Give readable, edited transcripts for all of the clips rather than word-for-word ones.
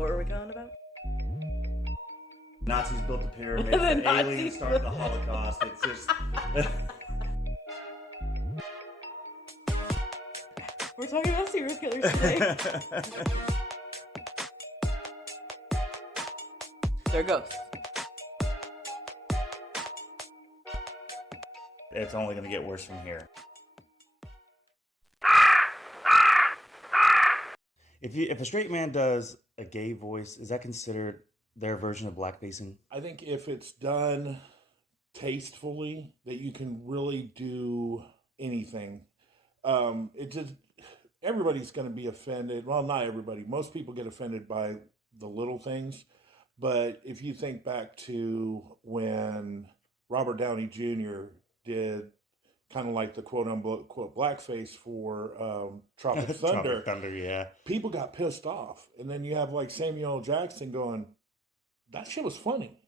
What were we going about? Nazis built the pyramids, the aliens started the Holocaust. It's just... We're talking about serial killers today. They're ghosts. It's only going to get worse from here. If a straight man does a gay voice, is that considered their version of blackfacing? I think if it's done tastefully, that you can really do anything. It just, everybody's going to be offended. Well, not everybody. Most people get offended by the little things. But if you think back to when Robert Downey Jr. did kind of like the quote unquote blackface for Tropic Thunder. Tropic Thunder, yeah. People got pissed off. And then you have like Samuel L. Jackson going, that shit was funny.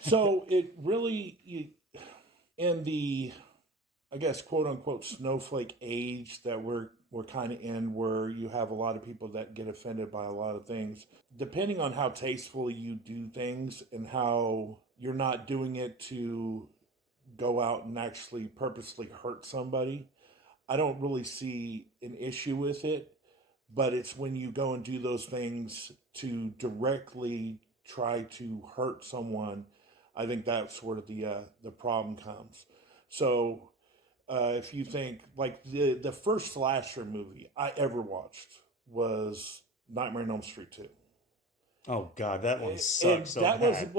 So it really, in the, I guess, quote unquote snowflake age that we're kind of in, where you have a lot of people that get offended by a lot of things, depending on how tastefully you do things and how you're not doing it to go out and actually purposely hurt somebody, I don't really see an issue with it. But it's when you go and do those things to directly try to hurt someone, I think that's where the problem comes. So if you think, like, the first slasher movie I ever watched was Nightmare on Elm Street 2. Oh God, that one sucks so bad.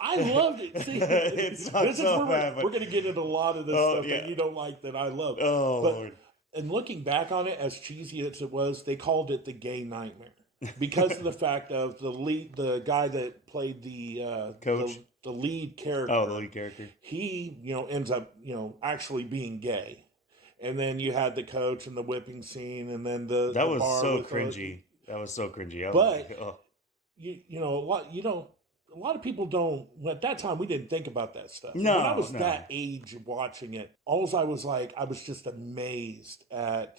I loved it. See, It sucks so bad. We're going to get into a lot of this stuff that you don't like that I love. Oh, Lord. And looking back on it, as cheesy as it was, they called it the gay nightmare because of the fact of the guy that played the coach, the lead character. Oh, the lead character. He, ends up, actually being gay. And then you had the coach and the whipping scene, and then the was bar so with cringy. That was so cringy. A lot of people don't. At that time, we didn't think about that stuff. No, when I was that age watching it, I was just amazed at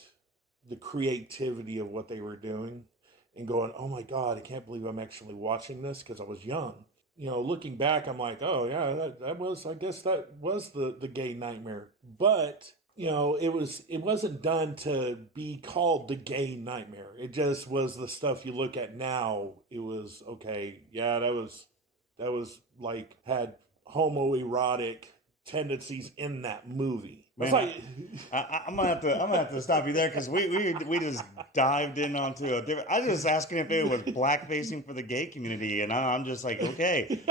the creativity of what they were doing, and going, "Oh my God, I can't believe I'm actually watching this," because I was young. Looking back, I'm like, "Oh yeah, that was. I guess that was the gay nightmare." But it wasn't done to be called the gay nightmare. It just was the stuff you look at now. It was okay. Yeah, that was like had homoerotic tendencies in that movie. Man, I'm gonna have to stop you there because we just dived in onto a different. I was just asking if it was blackfacing for the gay community, and I'm just like, okay.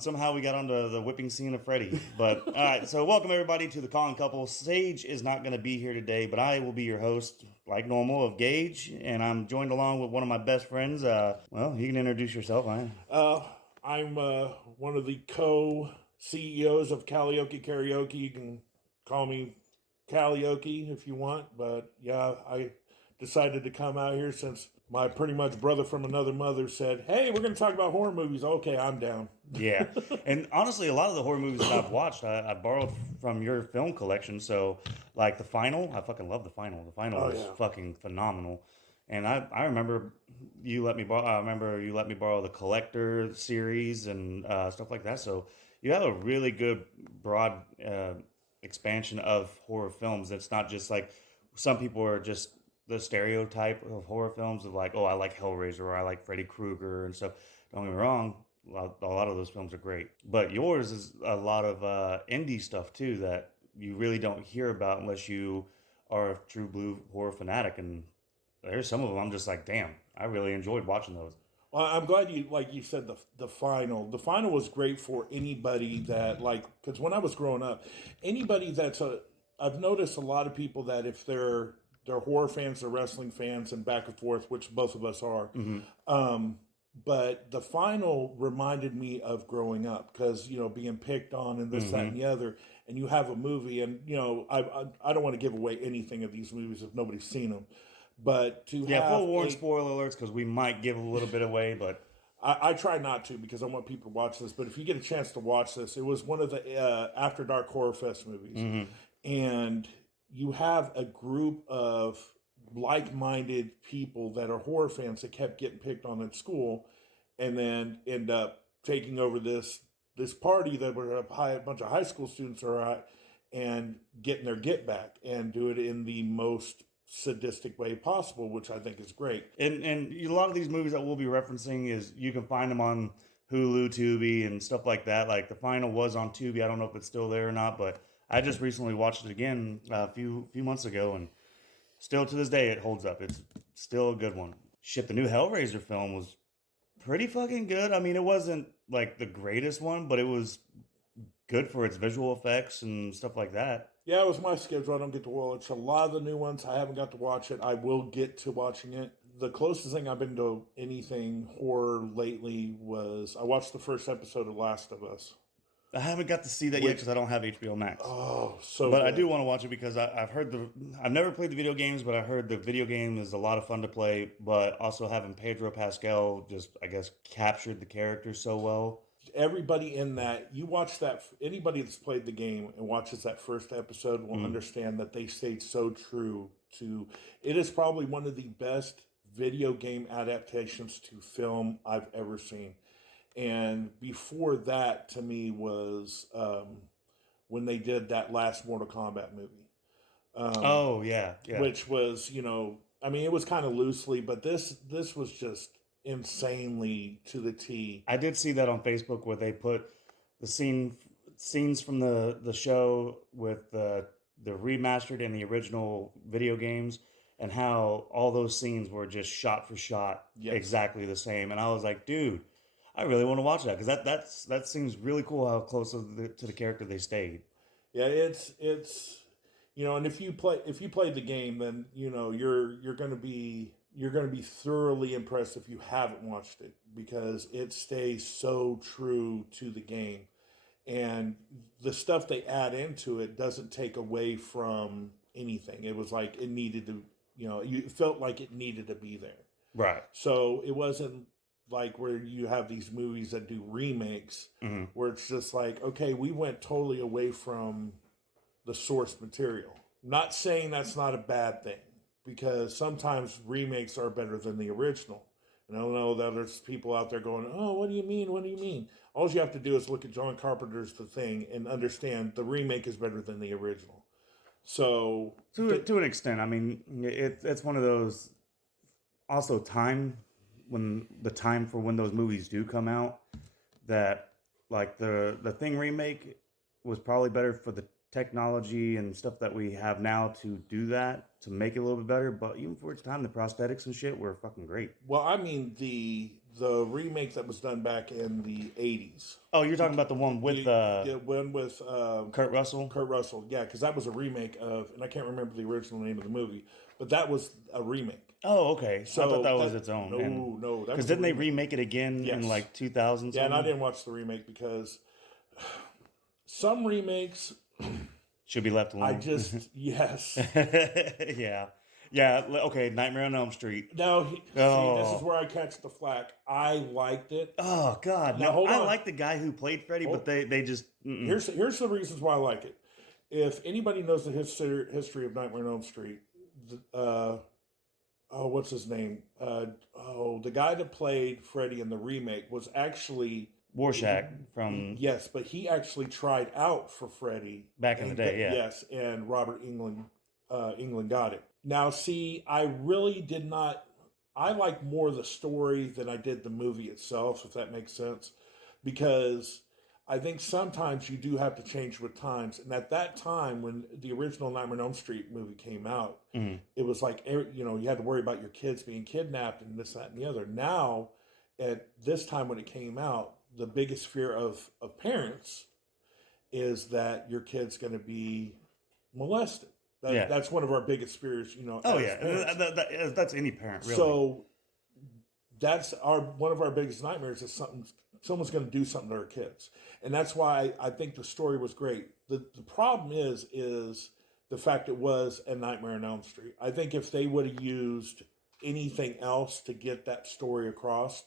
Somehow we got onto the whipping scene of Freddy. But all right, so welcome everybody to the Calling Couple. Sage is not going to be here today, but I will be your host, like normal, of Gage, and I'm joined along with one of my best friends. Well, you can introduce yourself, Ryan. I'm one of the co-CEOs of Karaoke Karaoke. You can call me Karaoke if you want, but yeah, I decided to come out here since my pretty much brother from another mother said, "Hey, we're going to talk about horror movies." Okay, I'm down. Yeah, and honestly, a lot of the horror movies that I've watched, I borrowed from your film collection. So, like The Final, I fucking love The Final. The Final was fucking phenomenal. And I remember you let me borrow. I remember you let me borrow the Collector series and stuff like that. So you have a really good broad expansion of horror films. It's not just like some people are just the stereotype of horror films of like, oh, I like Hellraiser or I like Freddy Krueger and stuff. Don't get me wrong, a lot of those films are great. But yours is a lot of indie stuff too that you really don't hear about unless you are a true blue horror fanatic. And there's some of them I'm just like, damn, I really enjoyed watching those. Well, I'm glad you said the Final. The Final was great for anybody that because when I was growing up, anybody I've noticed a lot of people that if they're horror fans, they're wrestling fans, and back and forth, which both of us are. Mm-hmm. But the Final reminded me of growing up because being picked on and this, that, and the other. And you have a movie, and I don't want to give away anything of these movies if nobody's seen them. But to have full warning spoiler alerts because we might give a little bit away, but I try not to because I want people to watch this. But if you get a chance to watch this, it was one of the After Dark Horror Fest movies, and you have a group of like-minded people that are horror fans that kept getting picked on in school, and then end up taking over this party that were a bunch of high school students are at, and getting their get back and do it in the most sadistic way possible, which I think is great. And a lot of these movies that we'll be referencing is you can find them on Hulu, Tubi, and stuff like that. Like The Final was on Tubi. I don't know if it's still there or not, but I just recently watched it again a few months ago, and still to this day it holds up. It's still a good one. Shit, the new Hellraiser film was pretty fucking good. I mean, it wasn't like the greatest one, but it was good for its visual effects and stuff like that. Yeah, it was my schedule. I don't get to watch a lot of the new ones. I haven't got to watch it. I will get to watching it. The closest thing I've been to anything horror lately was I watched the first episode of Last of Us. I haven't got to see that yet because I don't have HBO Max. Oh, so but good. I do want to watch it because I've heard I've never played the video games, but I heard the video game is a lot of fun to play. But also having Pedro Pascal just, I guess, captured the character so well. Everybody in that, you watch that, anybody that's played the game and watches that first episode will understand that they stayed so true to, it is probably one of the best video game adaptations to film I've ever seen. And before that, to me, was when they did that last Mortal Kombat movie. Oh, yeah. Which was, I mean, it was kind of loosely, but this was just insanely to the T. I did see that on Facebook where they put the scenes from the show with the remastered and the original video games, and how all those scenes were just shot for shot exactly the same. And I was like, dude, I really want to watch that because that seems really cool how close to the character they stayed. Yeah, it's and if you played the game, then you're going to be thoroughly impressed if you haven't watched it, because it stays so true to the game, and the stuff they add into it doesn't take away from anything. It was like it needed to, you felt like it needed to be there. Right. So it wasn't like where you have these movies that do remakes where it's just like, okay, we went totally away from the source material. Not saying that's not a bad thing, because sometimes remakes are better than the original. And I know that there's people out there going, oh, what do you mean? What do you mean? All you have to do is look at John Carpenter's The Thing and understand the remake is better than the original. So to an extent, I mean, it's one of those, also the time for when those movies do come out, that like the Thing remake was probably better for the technology and stuff that we have now to do that, to make it a little bit better. But even for its time, the prosthetics and shit were fucking great. Well, I mean, the remake that was done back in the 80s. Oh, you're talking about the one with the one with Kurt Russell? Kurt Russell, yeah, because that was a remake of, and I can't remember the original name of the movie, but that was a remake. Oh, okay. So I thought that was its own. No. Because didn't they remake it again in like 2000? Yeah, and I didn't watch the remake because some remakes should be left alone. yes. Yeah. Okay, Nightmare on Elm Street. Now, see, this is where I catch the flack. I liked it. Oh, God. Now, hold on. I like the guy who played Freddy, but they just... Here's the reasons why I like it. If anybody knows the history of Nightmare on Elm Street, what's his name? The guy that played Freddy in the remake was actually... Rorschach from... Yes, but he actually tried out for Freddy. Back in the day, yeah. Yes, and Robert Englund got it. Now, see, I really did not... I like more the story than I did the movie itself, if that makes sense. Because I think sometimes you do have to change with times. And at that time, when the original Nightmare on Elm Street movie came out, it was like, you had to worry about your kids being kidnapped and this, that, and the other. Now, at this time when it came out, the biggest fear of parents is that your kid's going to be molested. That's one of our biggest fears, Oh, yeah. That's any parent, really. So that's one of our biggest nightmares is someone's going to do something to our kids. And that's why I think the story was great. The problem is the fact it was a Nightmare on Elm Street. I think if they would have used anything else to get that story across,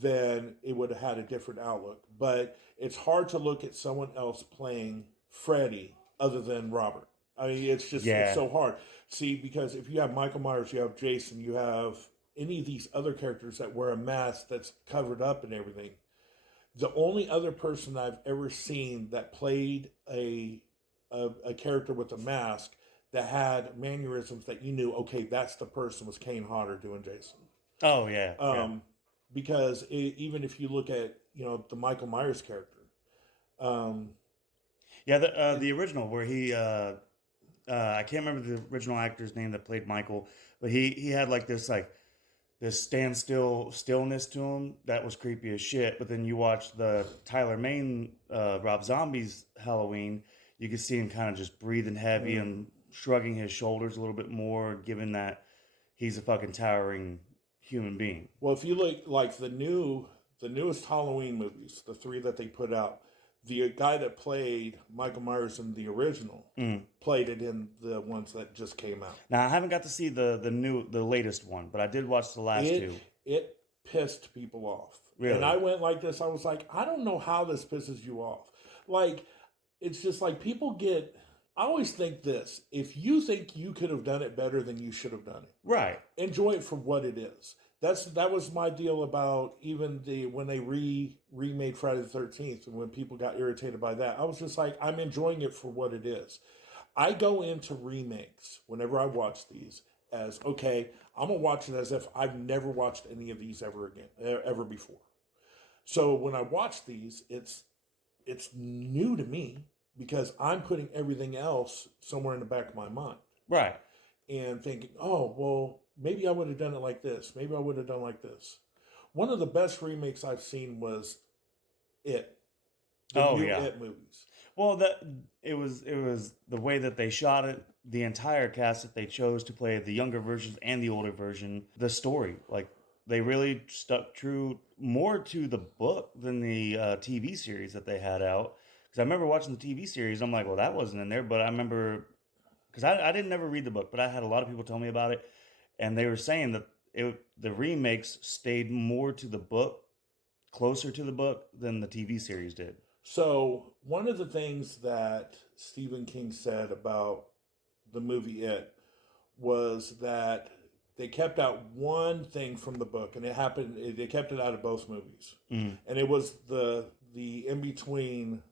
then it would have had a different outlook. But it's hard to look at someone else playing Freddy other than Robert. I mean, it's just it's so hard. See, because if you have Michael Myers, you have Jason, you have any of these other characters that wear a mask that's covered up and everything. The only other person I've ever seen that played a character with a mask that had mannerisms that you knew, okay, that's the person, was Kane Hodder doing Jason. Oh yeah. Because even if you look at the Michael Myers character, the original where he I can't remember the original actor's name that played Michael, but he had like this standstill stillness to him that was creepy as shit. But then you watch the Tyler Mane Rob Zombie's Halloween, you can see him kind of just breathing heavy and shrugging his shoulders a little bit more, given that he's a fucking towering human being. Well, if you look like the newest Halloween movies, the 3 that they put out, the guy that played Michael Myers in the original played it in the ones that just came out. Now I haven't got to see the latest one, but I did watch the last 2. It pissed people off. Really? And I went like this. I was like, I don't know how this pisses you off. Like, it's just like people get. I always think this: if you think you could have done it better, then you should have done it. Right. Enjoy it for what it is. That was my deal about even when they remade Friday the 13th, and when people got irritated by that, I was just like, I'm enjoying it for what it is. I go into remakes whenever I watch these as, okay, I'm gonna watch it as if I've never watched any of these ever before. So when I watch these, it's new to me because I'm putting everything else somewhere in the back of my mind. Right. And thinking, oh, well, maybe I would have done it like this. Maybe I would have done like this. One of the best remakes I've seen was It. The new It movies. Well, it was the way that they shot it, the entire cast that they chose to play the younger versions and the older version, the story. Like, they really stuck true more to the book than the TV series that they had out. Because I remember watching the TV series, I'm like, well, that wasn't in there. But I remember, because I didn't never read the book, but I had a lot of people tell me about it. And they were saying that the remakes stayed more to the book, closer to the book, than the TV series did. So one of the things that Stephen King said about the movie It was that they kept out one thing from the book, and they kept it out of both movies. And it was the in between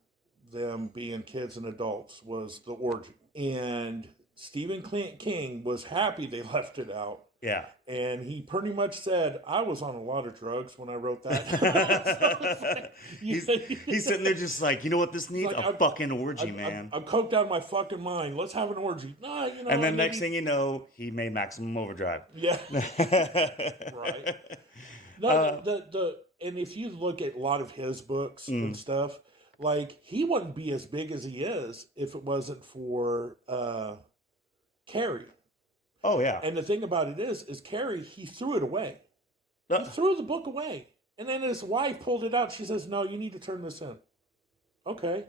them being kids and adults was the orgy. And Stephen King was happy they left it out. Yeah. And he pretty much said, I was on a lot of drugs when I wrote that. He's sitting there just like, you know what this needs? Like, a fucking orgy, man. I'm coked out of my fucking mind. Let's have an orgy. Nah, and then next thing you know, he made Maximum Overdrive. Yeah. Right. No, and if you look at a lot of his books and stuff, like, he wouldn't be as big as he is if it wasn't for Carrie. Oh, yeah. And the thing about it is Carrie, he threw it away. He threw the book away. And then his wife pulled it out. She says, no, you need to turn this in. Okay.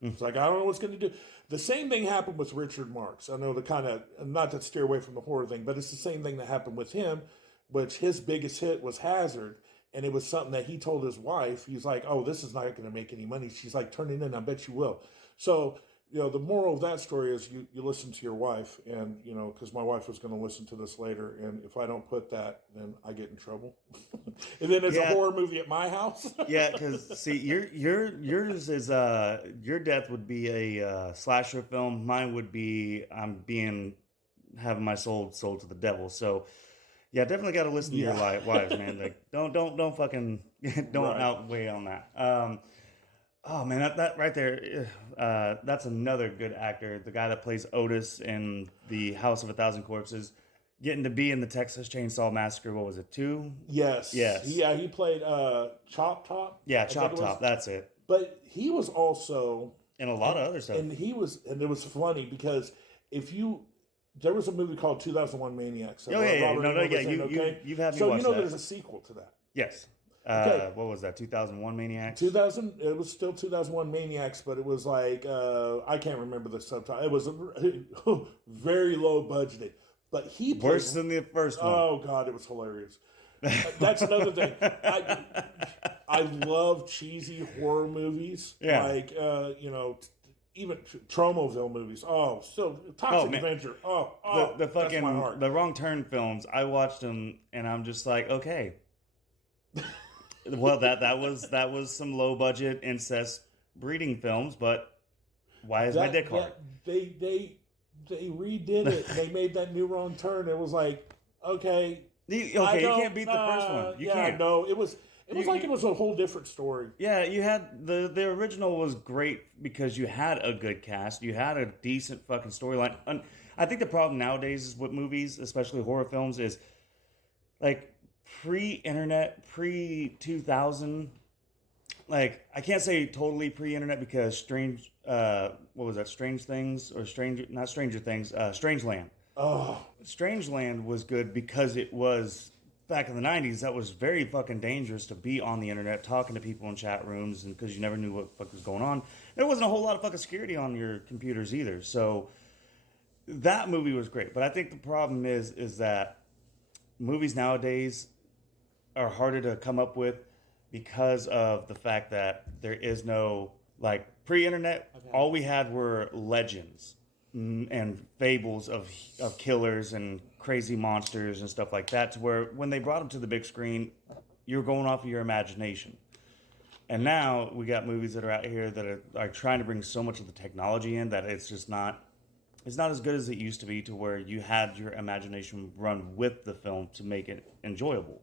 It's like, I don't know what's going to do. The same thing happened with Richard Marx. I know, to kind of, not to steer away from the horror thing, but it's the same thing that happened with him, which his biggest hit was Hazard. And it was something that he told his wife. He's like, oh, this is not going to make any money. She's like, turn it in. I bet you will. So, the moral of that story is you listen to your wife, and, because my wife was going to listen to this later, and if I don't put that, then I get in trouble. And then it's a horror movie at my house. Yeah, because, see, yours is, your death would be a slasher film. Mine would be, having my soul sold to the devil. So, yeah, definitely got to listen to your wives, man. Like, don't fucking, don't outweigh on that. Oh man, that right there, that's another good actor. The guy that plays Otis in the House of a Thousand Corpses, getting to be in the Texas Chainsaw Massacre. What was it, 2? Yes. Yeah, he played Chop Top. Yeah, Chop Top. That's it. But he was also in a lot of other stuff. And it was funny because there was a movie called 2001 Maniacs. You've had me watch that. There's a sequel to that. Yes. Okay. What was that? 2001 Maniacs? It was still 2001 Maniacs, but it was like, I can't remember the subtitle. It was very low budgeted. But he played, worse than the first one. Oh, God, it was hilarious. That's another thing. I love cheesy horror movies. Yeah. Like, even Tromoville movies. Oh, so Toxic man. Avenger. The that's my fucking heart. the Wrong Turn films. I watched them and I'm just like, okay. Well, that was some low budget incest breeding films, but why is my dick hard? They redid it. They made that new Wrong Turn. It was like, okay, You can't beat the first one. You can't. No, it was like it was a whole different story. Yeah, you had the original was great because you had a good cast, you had a decent fucking storyline. And I think the problem nowadays is with movies, especially horror films, is like pre-internet, pre-2000. Like I can't say totally pre-internet because Strange, what was that? Strange Things or not Stranger Things, Strangeland. Oh, Strangeland was good because it was back in the 90s. That was very fucking dangerous to be on the internet talking to people in chat rooms, and because you never knew what the fuck was going on. There wasn't a whole lot of fucking security on your computers either. So that movie was great, but I think the problem is that movies nowadays are harder to come up with because of the fact that there is no, like, pre-internet. Okay. All we had were legends and fables of killers and crazy monsters and stuff like that, to where when they brought them to the big screen, you're going off of your imagination. And now we got movies that are out here that are trying to bring so much of the technology in that it's just not, it's not as good as it used to be, to where you had your imagination run with the film to make it enjoyable.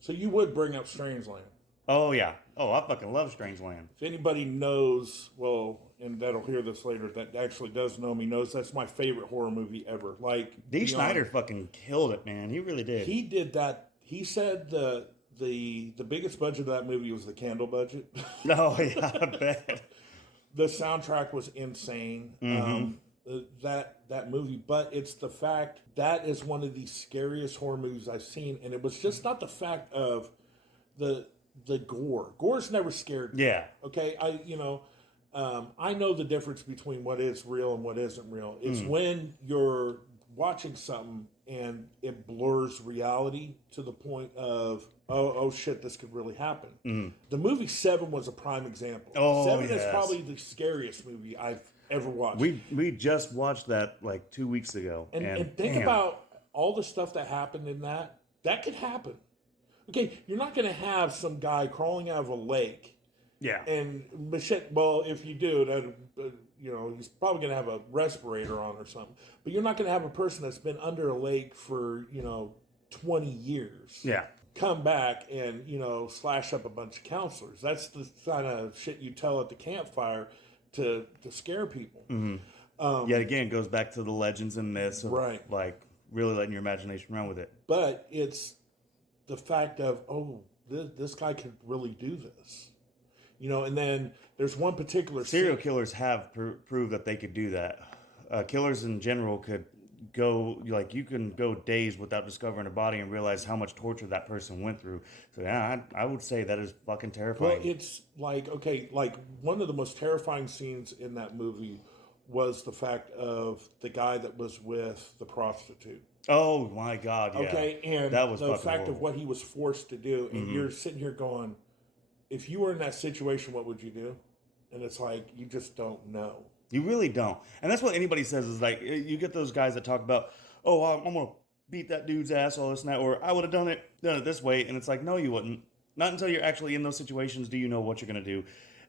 So you would bring up Strangeland? Oh yeah. Oh, I fucking love Strangeland. If anybody knows, well, and that'll hear this later, that actually does know me, knows that's my favorite horror movie ever. Like Dee Snider fucking killed it, man. He really did. He did that. He said the biggest budget of that movie was the candle budget. Oh yeah, I bet. The soundtrack was insane. Mm-hmm. That movie, but it's the fact that is one of the scariest horror movies I've seen, and it was just not the fact of the gore. Gore's never scared me. Yeah. Okay. I know the difference between what is real and what isn't real. It's when you're watching something and it blurs reality to the point of, oh shit, this could really happen. The movie Seven was a prime example. Oh, Seven yes. is probably the scariest movie I've ever watched. We just watched that like 2 weeks ago. And think about all the stuff that happened in that. That could happen. Okay, you're not going to have some guy crawling out of a lake. Yeah. And well, if you do, that he's probably going to have a respirator on or something. But you're not going to have a person that's been under a lake for 20 years. Yeah. Come back and slash up a bunch of counselors. That's the kind of shit you tell at the campfire to scare people. Mm-hmm. Yet again, it goes back to the legends and myths of like really letting your imagination run with it. But it's the fact of, this guy could really do this. And then there's one particular serial killers have proved that they could do that. Killers in general could go, like, you can go days without discovering a body and realize how much torture that person went through. So yeah, I would say that is fucking terrifying. Well, it's like, okay, like one of the most terrifying scenes in that movie was the fact of the guy that was with the prostitute. Oh my God! Yeah. Okay, and that was the fact horrible. of what he was forced to do, and you're sitting here going, if you were in that situation, what would you do? And it's like, you just don't know. You really don't. And that's what anybody says is like, you get those guys that talk about, oh, I'm going to beat that dude's ass, all this and that, or I would have done it this way. And it's like, no, you wouldn't. Not until you're actually in those situations do you know what you're going to do.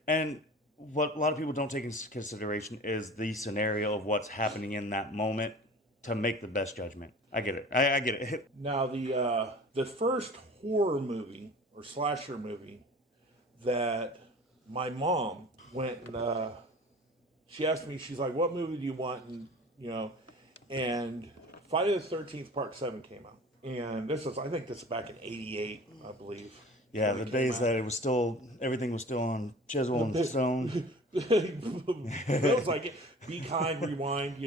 And what a lot of people don't take into consideration is the scenario of what's happening in that moment to make the best judgment. I get it. I get it. Now, the first horror movie or slasher movie that my mom went and she asked me, she's like, what movie do you want? And Friday the 13th Part 7 came out. And I think this is back in 88, I believe. Yeah, the days that it was still, everything was still on chisel and stone. Feels like it. Be Kind, Rewind,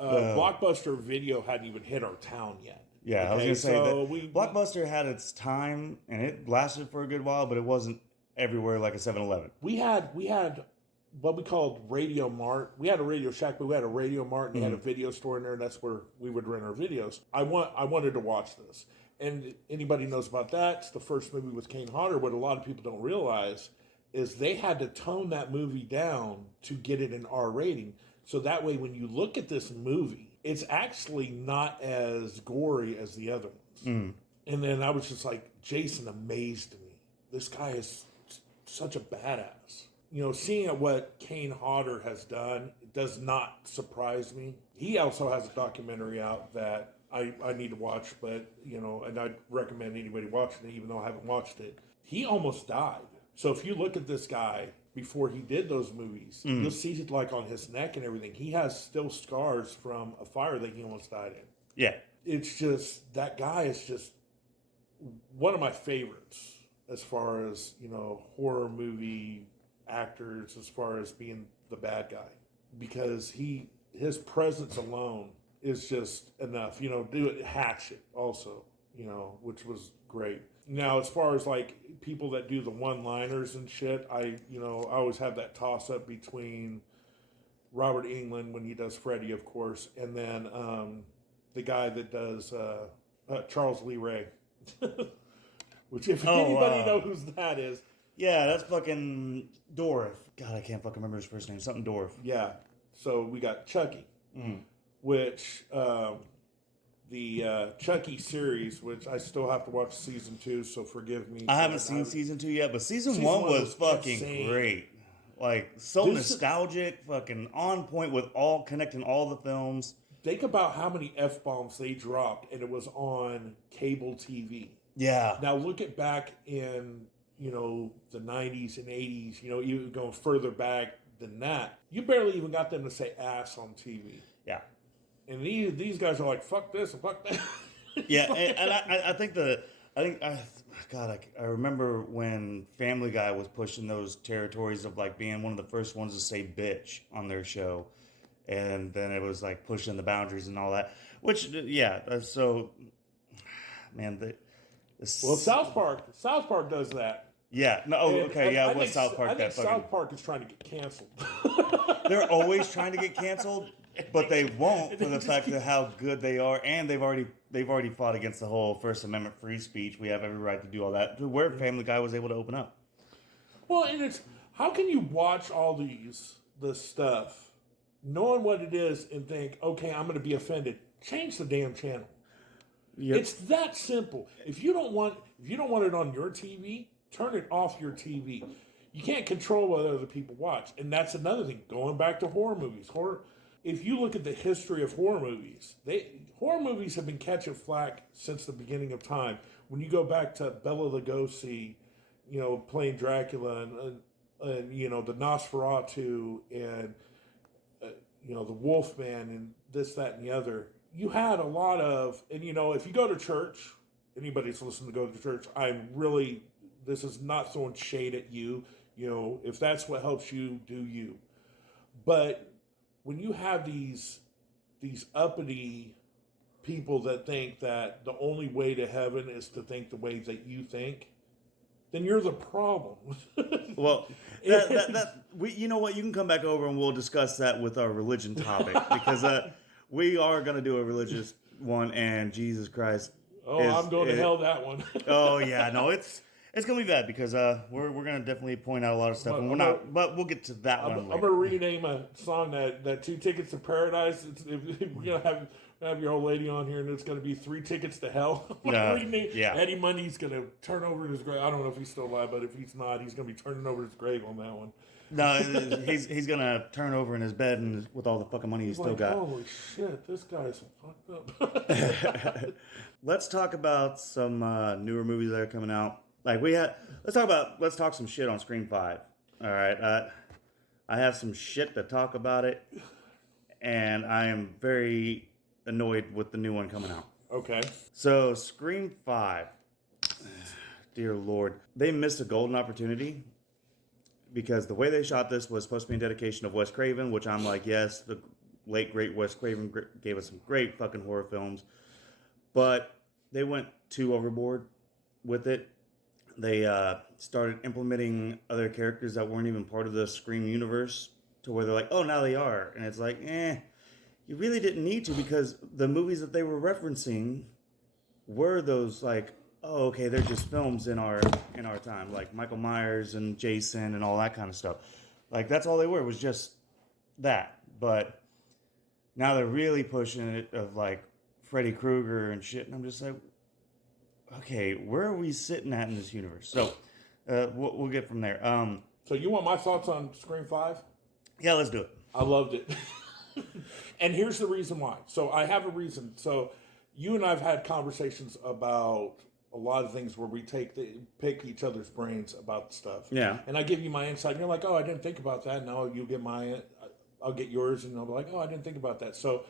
Blockbuster Video hadn't even hit our town yet. Yeah, okay? I was going to say that Blockbuster had its time and it lasted for a good while, but it wasn't everywhere like a 7-Eleven. We had what we called Radio Mart. We had a Radio Shack, but we had a Radio Mart, and they had a video store in there, and that's where we would rent our videos. I wanted to watch this. And anybody knows about that, it's the first movie with Kane Hodder. What a lot of people don't realize, is they had to tone that movie down to get it an R rating. So that way, when you look at this movie, it's actually not as gory as the other ones. Mm. And then I was just like, Jason amazed me. This guy is such a badass. You know, seeing what Kane Hodder has done does not surprise me. He also has a documentary out that I need to watch, but, you know, and I'd recommend anybody watching it, even though I haven't watched it. He almost died. So if you look at this guy before he did those movies, you'll see it like on his neck and everything. He has still scars from a fire that he almost died in. Yeah. It's just, that guy is just one of my favorites as far as, you know, horror movie actors, as far as being the bad guy. Because his presence alone is just enough. You know, do it Hatchet also, you know, which was great. Now, as far as like people that do the one-liners and shit, I always have that toss-up between Robert Englund when he does Freddy, of course, and then the guy that does Charles Lee Ray. Which, if anybody knows who that is. Yeah, that's fucking Dorf. God, I can't fucking remember his first name. Something Dorf. Yeah. So we got Chucky, which the Chucky series, which I still have to watch season 2, so forgive me. I haven't seen season 2 yet, but season 1 was fucking insane. Great. Like, so nostalgic, fucking on point with connecting all the films. Think about how many F-bombs they dropped, and it was on cable TV. Yeah. Now look at back in, you know, the 90s and 80s, you know, even going further back than that. You barely even got them to say ass on TV. Yeah. And these guys are like, fuck this and fuck that. Yeah, and I remember when Family Guy was pushing those territories of like being one of the first ones to say bitch on their show. And then it was like pushing the boundaries and all that. Which, yeah, so, man, well, South Park does that. Yeah. No. Oh, okay. Yeah. What's South Park? I think South Park is trying to get canceled. They're always trying to get canceled, but they won't for the fact of how good they are, and they've already fought against the whole First Amendment free speech. We have every right to do all that. Where Family Guy was able to open up. Well, and it's how can you watch all this stuff, knowing what it is, and think, okay, I'm going to be offended. Change the damn channel. Yep. It's that simple. If you don't want it on your TV, turn it off your TV. You can't control what other people watch, and that's another thing. Going back to horror movies, if you look at the history of horror movies, horror movies have been catching flack since the beginning of time. When you go back to Bela Lugosi, you know, playing Dracula, and you know, the Nosferatu, and you know, the Wolfman, and this, that, and the other. You had a lot of, and you know, if you go to church, anybody that's listening to go to church, this is not throwing shade at you. You know, if that's what helps you, do you. But when you have these uppity people that think that the only way to heaven is to think the way that you think, then you're the problem. Well, you know what? You can come back over and we'll discuss that with our religion topic, because we are going to do a religious one, and Jesus Christ. Oh, I'm going to hell that one. Oh yeah, no, it's going to be bad, because we're going to definitely point out a lot of stuff, but we'll get to that one later. I'm going to rename a song that 2 Tickets to Paradise. We're going to have your old lady on here, and it's going to be 3 Tickets to Hell. Yeah. Eddie Money's going to turn over in his grave. I don't know if he's still alive, but if he's not, he's going to be turning over his grave on that one. No, he's going to turn over in his bed and with all the fucking money he's still got. Holy shit, this guy's fucked up. Let's talk about some newer movies that are coming out. Like let's talk some shit on Scream 5. All right, I have some shit to talk about it, and I am very annoyed with the new one coming out. Okay. So Scream 5, dear Lord, they missed a golden opportunity, because the way they shot this was supposed to be in dedication of Wes Craven, which I'm like, yes, the late great Wes Craven gave us some great fucking horror films, but they went too overboard with it. They started implementing other characters that weren't even part of the Scream universe, to where they're like, oh, now they are. And it's like, you really didn't need to, because the movies that they were referencing were those like oh, okay, they're just films in our time, like Michael Myers and Jason and all that kind of stuff. Like that's all they were, was just that. But now they're really pushing it of like Freddy Krueger and shit, and I'm just like, okay, where are we sitting at in this universe? So we'll get from there. So you want my thoughts on Scream 5? Yeah, let's do it. I loved it. And here's the reason why. So I have a reason. So you and I have had conversations about a lot of things where we pick each other's brains about stuff. Yeah. And I give you my insight, and you're like, oh, I didn't think about that. No, you get mine. I'll get yours, and I'll be like, oh, I didn't think about that. So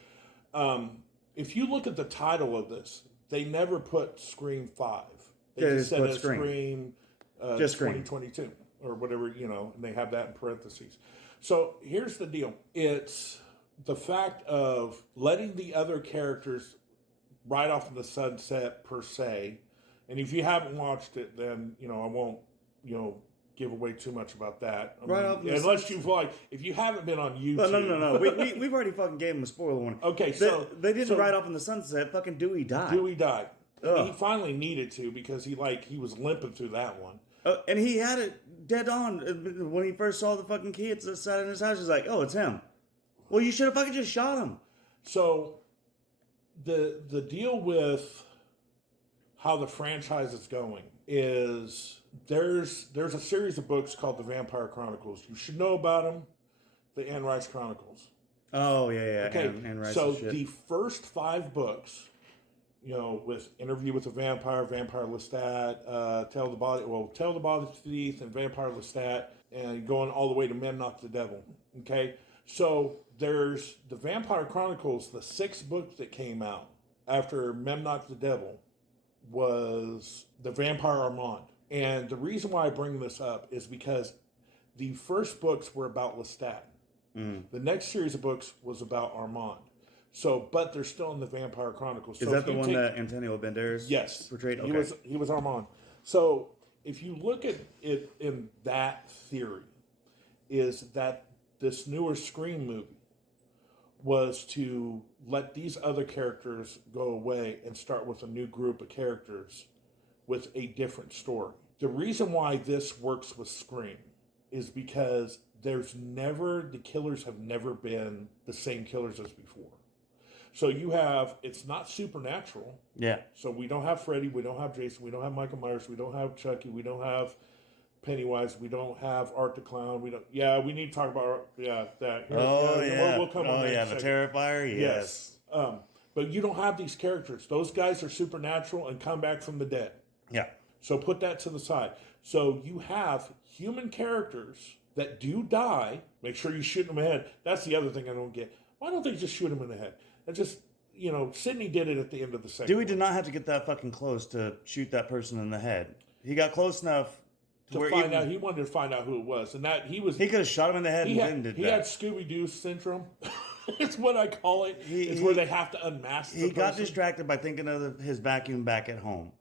if you look at the title of this, they never put Scream 5. They just said Scream just Scream 2022 or whatever, and they have that in parentheses. So here's the deal. It's the fact of letting the other characters ride off in the sunset per se. And if you haven't watched it, then, I won't, give away too much about that. Unless you've if you haven't been on YouTube. No. We've already fucking gave him a spoiler warning. Okay, so they didn't ride off in the sunset. Fucking Dewey died. Dewey died. He finally needed to because he was limping through that one. And he had it dead on when he first saw the fucking kids outside in his house. He's like, "Oh, it's him." Well, you should have fucking just shot him. So, the deal with how the franchise is going is there's a series of books called the Vampire Chronicles. You should know about them. The Anne Rice Chronicles. Oh yeah. Okay, Anne Rice so the first 5 books, with Interview with the Vampire, Vampire Lestat, Tell the Body Thief, and Vampire Lestat, and going all the way to Memnoch the Devil. Okay, so there's the Vampire Chronicles. The 6th book that came out after Memnoch the Devil was the Vampire Armand. And the reason why I bring this up is because the first books were about Lestat. The next series of books was about Armand. So, but they're still in the Vampire Chronicles. So is that the one that Antonio Banderas portrayed? Okay. He was Armand. So if you look at it in that theory, is that this newer Scream movie was to let these other characters go away and start with a new group of characters with a different story. The reason why this works with Scream is because the killers have never been the same killers as before. So it's not supernatural. Yeah. So we don't have Freddy, we don't have Jason, we don't have Michael Myers, we don't have Chucky, we don't have Pennywise, we don't have Art the Clown, we need to talk about that. We'll come on that. The Terrifier, yes. But you don't have these characters. Those guys are supernatural and come back from the dead. Yeah. So put that to the side. So you have human characters that do die. Make sure you shoot them in the head. That's the other thing I don't get. Why don't they just shoot them in the head? It just, Sidney did it at the end of the second. Dewey did not have to get that fucking close to shoot that person in the head. He got close enough to find out. He wanted to find out who it was, and that he could have shot him in the head. He had Scooby-Doo syndrome. It's what I call it. It's where they have to unmask. He got distracted by thinking of his vacuum back at home.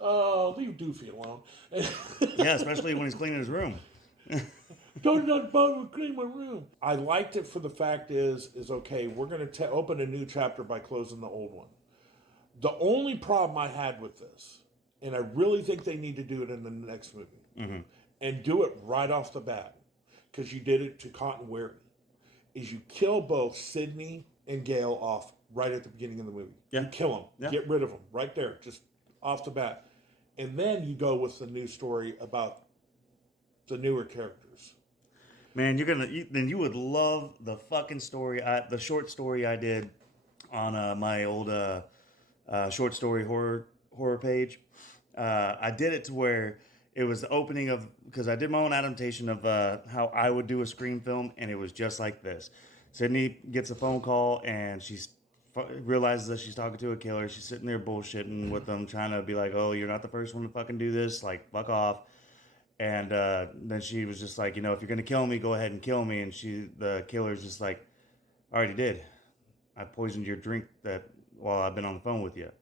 Oh, leave Doofy alone. Yeah, especially when he's cleaning his room. Don't bother to clean my room. I liked it for the fact is okay, we're going to open a new chapter by closing the old one. The only problem I had with this, and I really think they need to do it in the next movie, and do it right off the bat, because you did it to Cotton Weary, is you kill both Sidney and Gale off right at the beginning of the movie. Yeah. You kill them. Yeah. Get rid of them right there, just off the bat. And then you go with the new story about the newer characters. Man, you would love the fucking story, the short story I did on my old short story horror page. I did it to where it was the opening of, because I did my own adaptation of how I would do a Scream film, and it was just like this. Sidney gets a phone call, and she realizes that she's talking to a killer. She's sitting there bullshitting with them, trying to be like, oh, you're not the first one to fucking do this. Like, fuck off. And then she was just like, if you're going to kill me, go ahead and kill me. And the killer's just like, I already did. I poisoned your drink while I've been on the phone with you.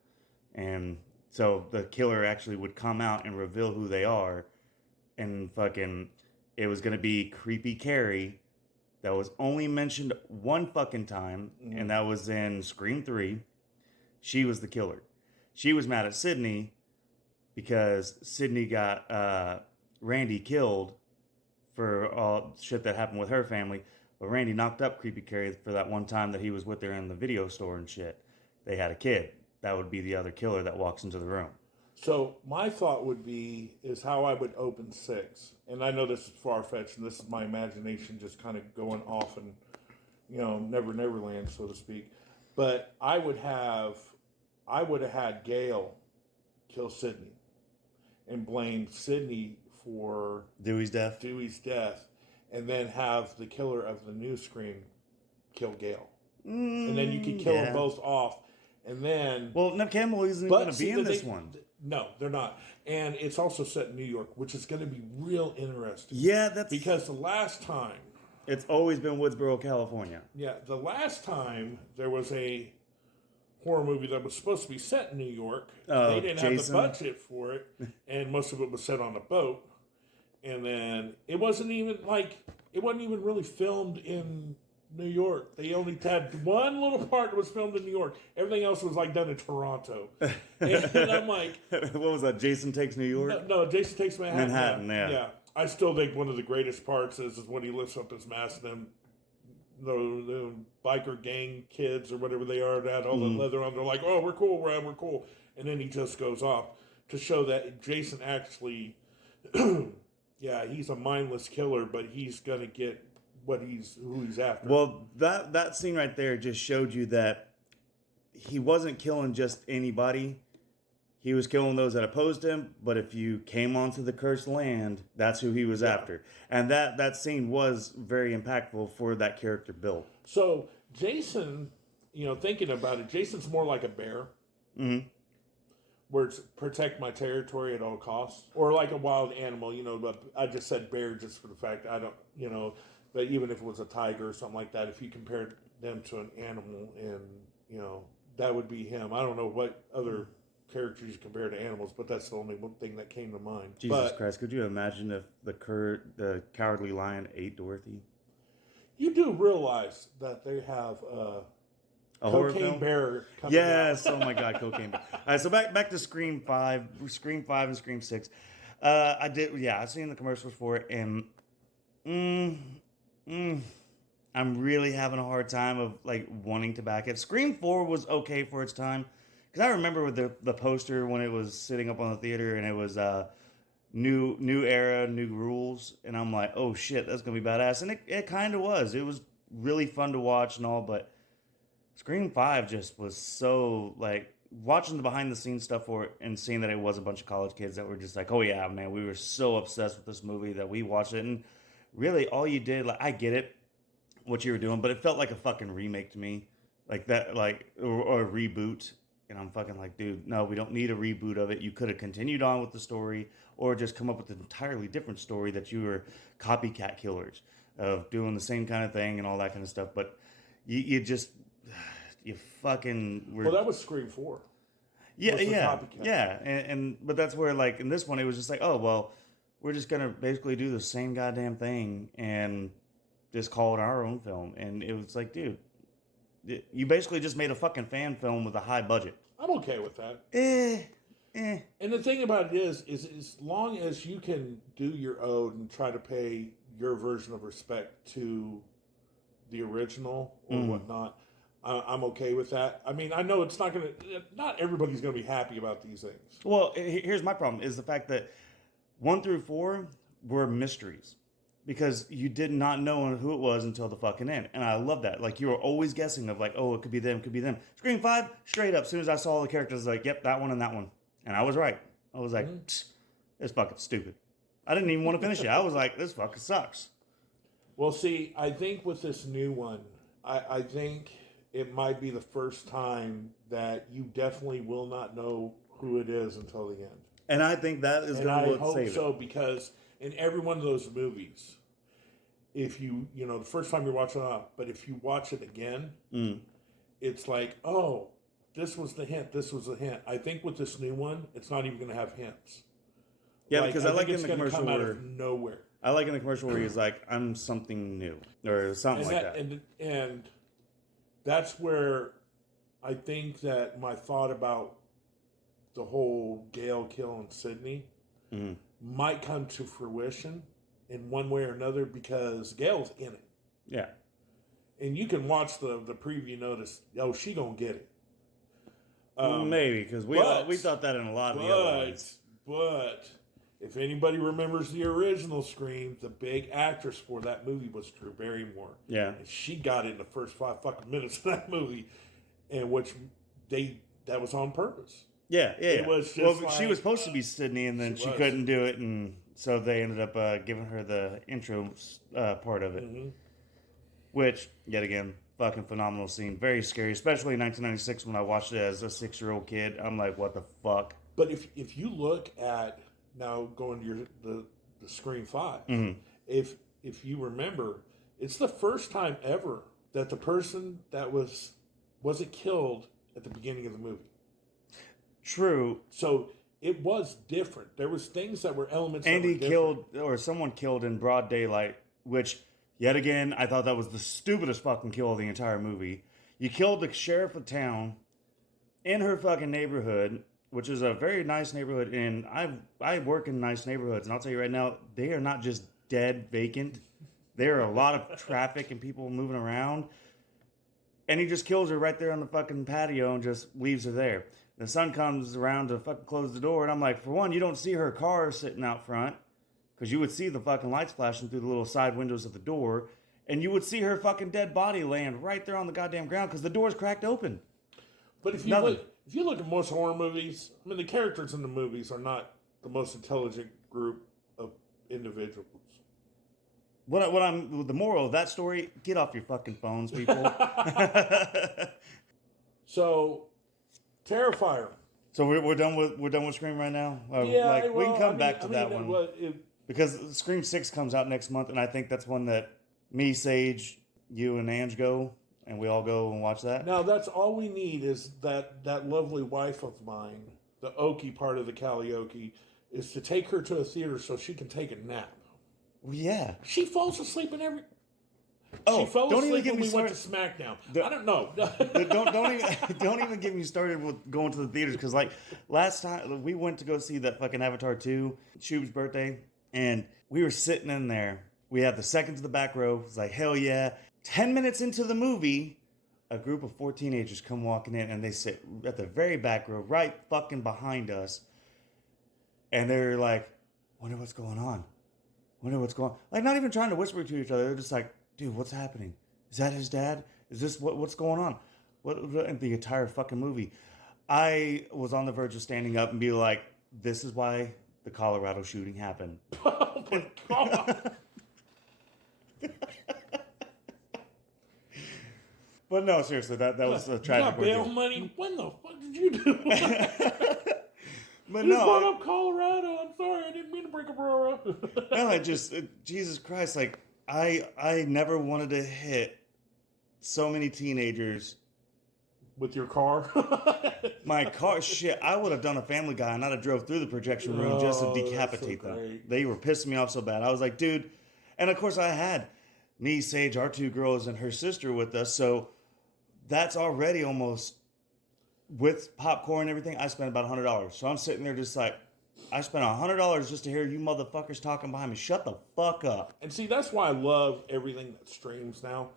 And so the killer actually would come out and reveal who they are. And fucking, it was going to be Creepy Carrie. That was only mentioned one fucking time. And that was in Scream 3. She was the killer. She was mad at Sydney because Sydney got Randy killed for all shit that happened with her family. But Randy knocked up Creepy Carrie for that one time that he was with her in the video store and shit. They had a kid. That would be the other killer that walks into the room. So my thought would be is how I would open 6. And I know this is far-fetched, and this is my imagination just kind of going off and, Never Neverland, so to speak. But I would have had Gale kill Sydney and blame Sydney for Dewey's death. And then have the killer of the new Scream kill Gale. And then you could kill them both off. And then... Well, Neve Campbell isn't going to be in this one. No, they're not. And it's also set in New York, which is going to be real interesting. Yeah, that's... Because the last time... It's always been Woodsboro, California. Yeah, the last time there was a horror movie that was supposed to be set in New York. They didn't have the budget for it, and most of it was set on a boat. And then it wasn't even really filmed in New York. They only had one little part that was filmed in New York. Everything else was done in Toronto. And I'm like, what was that? Jason Takes New York? No, Jason Takes Manhattan. Manhattan, yeah. I still think one of the greatest parts is when he lifts up his mask and the biker gang kids or whatever they are that had all the leather on. They're like, oh, we're cool, Ram, we're cool. And then he just goes off to show that Jason actually, he's a mindless killer, but he's going to get who he's after. Well, that scene right there just showed you that he wasn't killing just anybody. He was killing those that opposed him, but if you came onto the cursed land, that's who he was after. And that scene was very impactful for that character build. So Jason, thinking about it, Jason's more like a bear. Mm-hmm. Where it's protect my territory at all costs. Or like a wild animal, but I just said bear just for the fact I don't, but even if it was a tiger or something like that, if you compared them to an animal and, that would be him. I don't know what other characters you compare to animals, but that's the only one thing that came to mind. Jesus Christ, could you imagine if the Cowardly Lion ate Dorothy? You do realize that they have a Cocaine Bear coming Yes, out. Oh my God, Cocaine Bear. All right, so back to Scream 5 and Scream 6. I've seen the commercials for it, and I'm really having a hard time of wanting to back it. Scream 4 was okay for its time. Because I remember with the poster when it was sitting up on the theater and it was new era, new rules. And I'm like, oh shit, that's going to be badass. And it kind of was. It was really fun to watch and all. But Scream 5 just was so, watching the behind the scenes stuff for it and seeing that it was a bunch of college kids that were just like, oh yeah, man, we were so obsessed with this movie that we watched it. And really all you did, I get it, what you were doing, but it felt like a fucking remake to me. Or a reboot. And I'm fucking like, dude, no, we don't need a reboot of it. You could have continued on with the story or just come up with an entirely different story that you were copycat killers of doing the same kind of thing and all that kind of stuff. But you fucking were... Well, that was Scream 4. Yeah. But that's where, in this one, it was just like, oh, well, we're just going to basically do the same goddamn thing and just call it our own film. And it was like, dude... You basically just made a fucking fan film with a high budget. I'm okay with that. And the thing about it is as long as you can do your own and try to pay your version of respect to the original or whatnot, I'm okay with that. I mean, I know it's not everybody's going to be happy about these things. Well, here's my problem is the fact that 1 through 4 were mysteries. Because you did not know who it was until the fucking end. And I love that. You were always guessing of oh, it could be them, could be them. Scream 5, straight up. As soon as I saw the characters, I was like, yep, that one and that one. And I was right. I was like, it's fucking stupid. I didn't even want to finish it. I was like, this fucking sucks. Well, see, I think with this new one, I think it might be the first time that you definitely will not know who it is until the end. And I think that is going to save it. I hope so, because in every one of those movies, if you the first time you're watching it, but if you watch it again, it's like, oh, this was the hint. This was the hint. I think with this new one, it's not even going to have hints. Yeah, because I like in the commercial come out of nowhere. I like in the commercial where he's like, I'm something new or something like that. And that's where I think that my thought about the whole Gail killing Sydney might come to fruition in one way or another because Gail's in it. Yeah. And you can watch the preview notice, oh, she gonna get it. Maybe, because we thought that in a lot of the other ones. But if anybody remembers the original Scream, the big actress for that movie was Drew Barrymore. Yeah. And she got it in the first 5 fucking minutes of that movie, and that was on purpose. Yeah. It was just she was supposed to be Sydney, and then she couldn't do it, and so they ended up giving her the intro part of it. Mm-hmm. Which, yet again, fucking phenomenal scene. Very scary, especially in 1996 when I watched it as a 6-year-old kid. I'm like, what the fuck? But if you look at, now going to the Scream 5, if you remember, it's the first time ever that the person that wasn't killed at the beginning of the movie. True. So it was different. There was things that were elements. And he killed, or someone killed in broad daylight, which, yet again, I thought that was the stupidest fucking kill of the entire movie. You killed the sheriff of town in her fucking neighborhood, which is a very nice neighborhood. And I work in nice neighborhoods, and I'll tell you right now, they are not just dead vacant. There are a lot of traffic and people moving around. And he just kills her right there on the fucking patio and just leaves her there. The son comes around to fucking close the door, and I'm like, for one, you don't see her car sitting out front, because you would see the fucking lights flashing through the little side windows of the door, and you would see her fucking dead body laying right there on the goddamn ground because the door's cracked open. But if you look at most horror movies, I mean, the characters in the movies are not the most intelligent group of individuals. The moral of that story, get off your fucking phones, people. So, Terrifier. So we're done with Scream right now. Yeah, we can come back to that one because Scream 6 comes out next month, and I think that's one that me, Sage, you, and Ange go, and we all go and watch that. Now that's all we need is that lovely wife of mine, the Okie part of the karaoke, is to take her to a theater so she can take a nap. Well, yeah, she falls asleep in every. Oh, she fell don't asleep even get when me we went to SmackDown. I don't know. don't even get me started with going to the theaters, because like last time we went to go see that fucking Avatar 2, Shube's birthday, and we were sitting in there. We had the second to the back row. It's like, hell yeah. 10 minutes into the movie, a group of 4 teenagers come walking in, and they sit at the very back row, right fucking behind us. And they're like, wonder what's going on. Like, not even trying to whisper to each other. They're just like, dude, what's happening? Is that his dad? Is this what's going on? What the entire fucking movie? I was on the verge of standing up and be like, this is why the Colorado shooting happened. Oh my God. But no, seriously, that was a tragic. You got bail money? When the fuck did you do? But you brought up Colorado. I'm sorry, I didn't mean to break a bro. No, Jesus Christ, like I never wanted to hit so many teenagers with your car. My car, shit, I would have done a Family Guy and I'd have drove through the projection room just to decapitate them. They were pissing me off so bad. I was like, dude, and of course I had me, Sage, our 2 girls, and her sister with us, so that's already almost, with popcorn and everything, I spent about $100. So I'm sitting there just like, I spent $100 just to hear you motherfuckers talking behind me. Shut the fuck up. And see, that's why I love everything that streams now.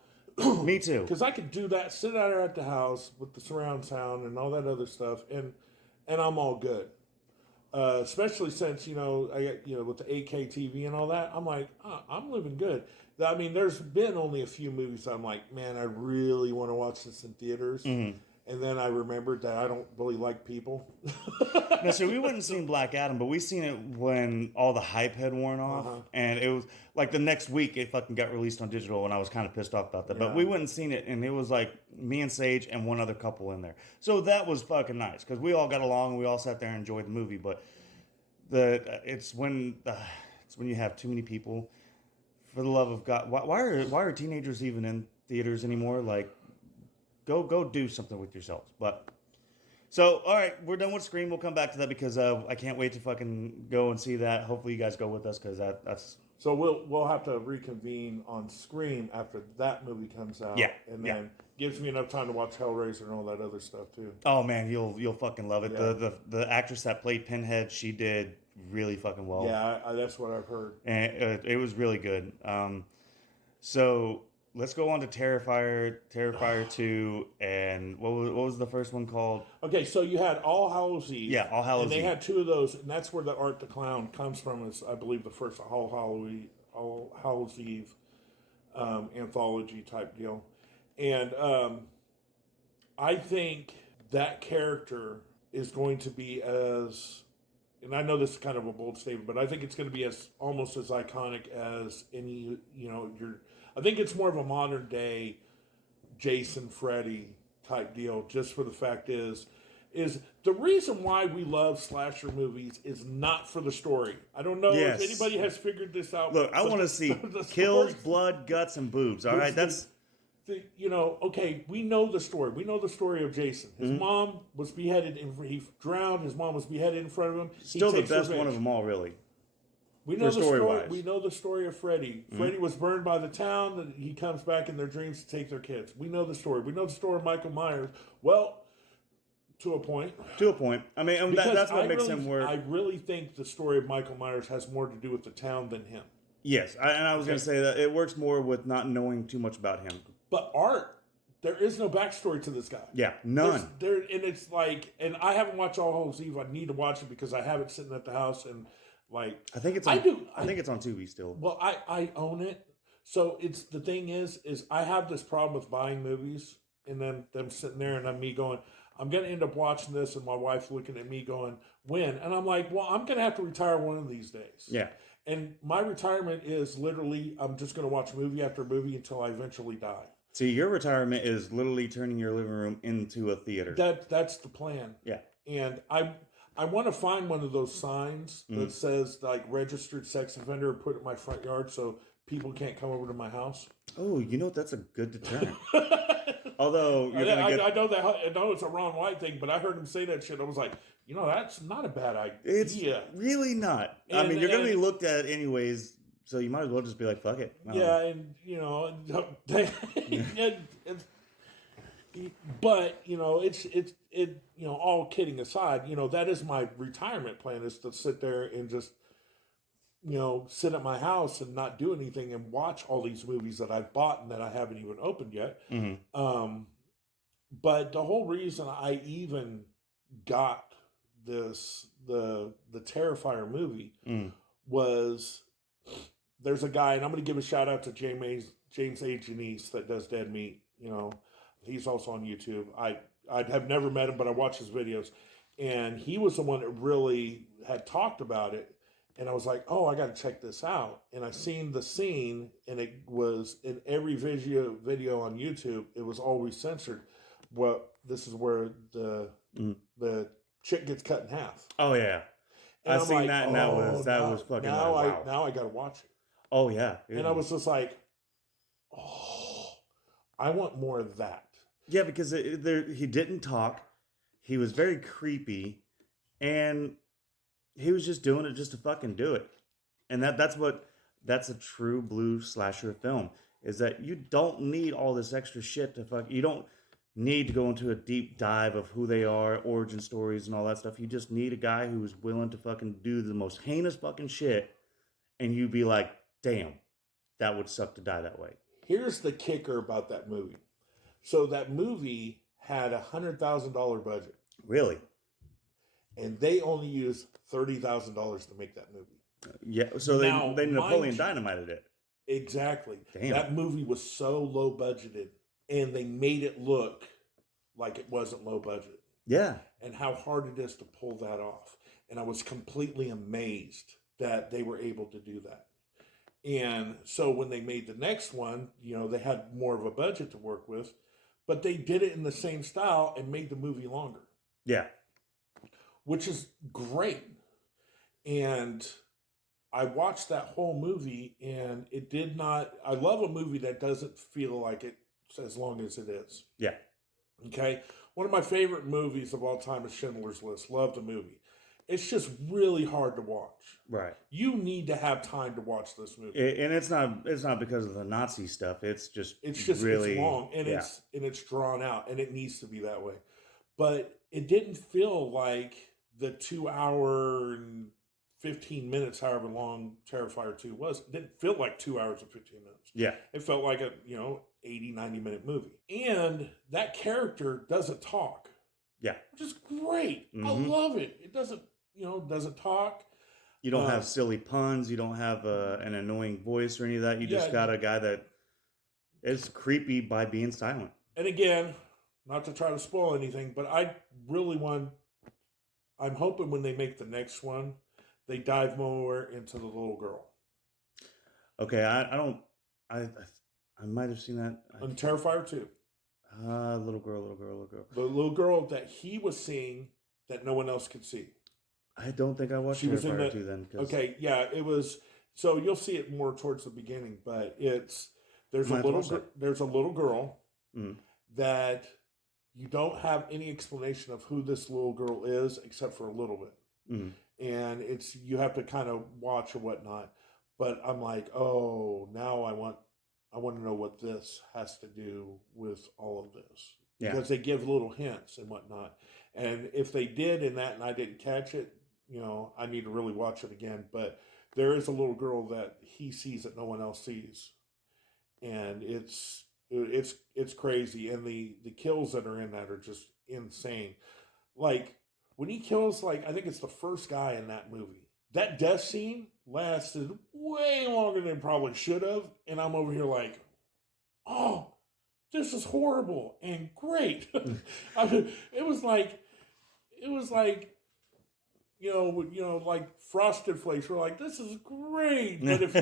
Me too. Because I could do that, sit out there at the house with the surround sound and all that other stuff, and I'm all good. Especially since, I got, with the 8K TV and all that, I'm like, I'm living good. I mean, there's been only a few movies I'm like, man, I really want to watch this in theaters. Mm-hmm. And then I remembered that I don't really like people. No, so we went and seen Black Adam, but we seen it when all the hype had worn off. Uh-huh. And it was like the next week it fucking got released on digital, and I was kind of pissed off about that. Yeah. But we went and seen it, and it was like me and Sage and one other couple in there. So that was fucking nice, because we all got along and we all sat there and enjoyed the movie. But it's when you have too many people. For the love of God, why are teenagers even in theaters anymore? Like, go do something with yourselves. But so, all right, we're done with Scream. We'll come back to that because I can't wait to fucking go and see that. Hopefully, you guys go with us because that's So we'll have to reconvene on Scream after that movie comes out. Yeah, And yeah. then gives me enough time to watch Hellraiser and all that other stuff too. Oh man, you'll fucking love it. Yeah. The actress that played Pinhead, she did really fucking well. Yeah, that's what I've heard. And it was really good. So let's go on to Terrifier 2, and what was the first one called? Okay, so you had All Hallows Eve. Yeah, All Hallows And they Eve. had 2 of those, and that's where the Art the Clown comes from. Is I believe the first All Hallows Eve anthology type deal, and I think that character is going to be as, and I know this is kind of a bold statement, but I think it's going to be as almost as iconic as any, I think it's more of a modern day Jason, Freddy type deal, just for the fact is the reason why we love slasher movies is not for the story. I don't know Yes. if anybody has figured this out. Look, I want to see the kills, story- blood, guts, and boobs. All right, that's okay, we know the story. We know the story of Jason. His Mm-hmm. mom was beheaded, he drowned. His mom was beheaded in front of him. He still the takes best one revenge. of them all, really. We know for the story. story-wise. We know the story of Freddy. Freddy was burned by the town. That he comes back in their dreams to take their kids. We know the story. We know the story of Michael Myers. Well, to a point. To a point. I mean, Because that's what I makes really, him work. I really think the story of Michael Myers has more to do with the town than him. Yes, and I was going to say that it works more with not knowing too much about him. But Art, there is no backstory to this guy. Yeah, none. And it's like, and I haven't watched All Hallows Eve. I need to watch it because I have it sitting at the house, and like I think it's I on, do. I think it's on Tubi still. Well, I own it. So it's the thing is I have this problem with buying movies and then them sitting there and then me going, I'm gonna end up watching this, and my wife looking at me going, when? And I'm like, well, I'm gonna have to retire one of these days. Yeah. And my retirement is literally I'm just gonna watch movie after movie until I eventually die. See, your retirement is literally turning your living room into a theater. That's the plan. Yeah. And I want to find one of those signs that says like registered sex offender, put it in my front yard so people can't come over to my house. Oh, that's a good deterrent. Although you're gonna get, I know it's a Ron White thing, but I heard him say that shit. I was like, that's not a bad idea. it's really not. I mean, you're gonna be looked at anyways, so you might as well just be like, fuck it. Yeah, and but it's all kidding aside, that is my retirement plan, is to sit there and just sit at my house and not do anything and watch all these movies that I've bought and that I haven't even opened yet. Mm-hmm. But the whole reason I even got the Terrifier movie was, there's a guy, and I'm going to give a shout out to James A. Janice that does Dead Meat. He's also on YouTube. I have never met him, but I watch his videos, and he was the one that really had talked about it. And I was like, oh, I got to check this out. And I seen the scene, and it was in every video on YouTube. It was always censored. Well, this is where the chick gets cut in half. Oh yeah, And I've I'm seen like, that, and that was fucking. Now wow. now I got to watch it. Oh yeah, And I was just like, I want more of that. Yeah, because he didn't talk. He was very creepy, and he was just doing it just to fucking do it. And that's a true blue slasher film, is that you don't need all this extra shit you don't need to go into a deep dive of who they are, origin stories and all that stuff. You just need a guy who is willing to fucking do the most heinous fucking shit, and you be like, damn, that would suck to die that way. Here's the kicker about that movie. So that movie had $100,000 budget, Really? and they only used $30,000 to make that movie. Yeah, so Now, they Napoleon mind you- Dynamited it. Exactly. Damn. That movie was so low budgeted, and they made it look like it wasn't low budget, Yeah. and how hard it is to pull that off. And I was completely amazed that they were able to do that. And so when they made the next one, they had more of a budget to work with, but they did it in the same style and made the movie longer, Yeah. which is great. And I watched that whole movie, and it did not. I love a movie that doesn't feel like it's as long as it is. Yeah. Okay. One of my favorite movies of all time is Schindler's List. Love the movie. It's just really hard to watch. Right. You need to have time to watch this movie. And it's not because of the Nazi stuff. It's just It's long and it's drawn out, and it needs to be that way. But it didn't feel like the 2 hour and 15 minutes, however long Terrifier 2 was. It didn't feel like 2 hours and 15 minutes. Yeah. It felt like a 80, 90-minute movie. And that character doesn't talk. Yeah. Which is great. Mm-hmm. I love it. It doesn't talk. You don't have silly puns. You don't have an annoying voice or any of that. You just got a guy that is creepy by being silent. And again, not to try to spoil anything, but I'm hoping when they make the next one, they dive more into the little girl. Okay, I might have seen that. On Terrifier 2. Little girl. The little girl that he was seeing that no one else could see. I don't think I watched Terrifier 2 then. Okay, yeah, it was. So you'll see it more towards the beginning, but there's a little girl that you don't have any explanation of who this little girl is except for a little bit, and you have to kind of watch or whatnot. But I'm like, oh, now I want to know what this has to do with all of this, because they give little hints and whatnot. And if they did in that and I didn't catch it, I need to really watch it again. But there is a little girl that he sees that no one else sees, and it's crazy. And the kills that are in that are just insane. Like when he kills, I think it's the first guy in that movie. That death scene lasted way longer than it probably should have, and I'm over here like, oh, this is horrible and great. I mean, it was like, like Frosted Flakes. We're like, this is great. But if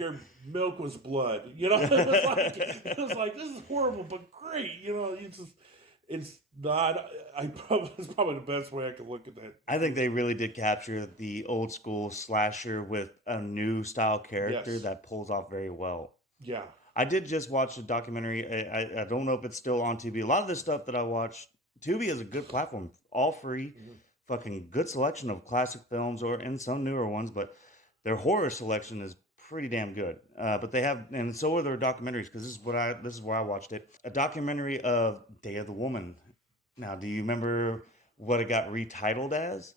your milk was blood, it was like this is horrible but great. It's not. It's probably the best way I could look at that. I think they really did capture the old school slasher with a new style character that pulls off very well. Yeah. I did just watch a documentary. I don't know if it's still on Tubi. A lot of this stuff that I watched, Tubi is a good platform, all free. Fucking good selection of classic films and some newer ones, but their horror selection is pretty damn good. But they have, and so are their documentaries, because this is where I watched it. A documentary of Day of the Woman. Now, do you remember what it got retitled as?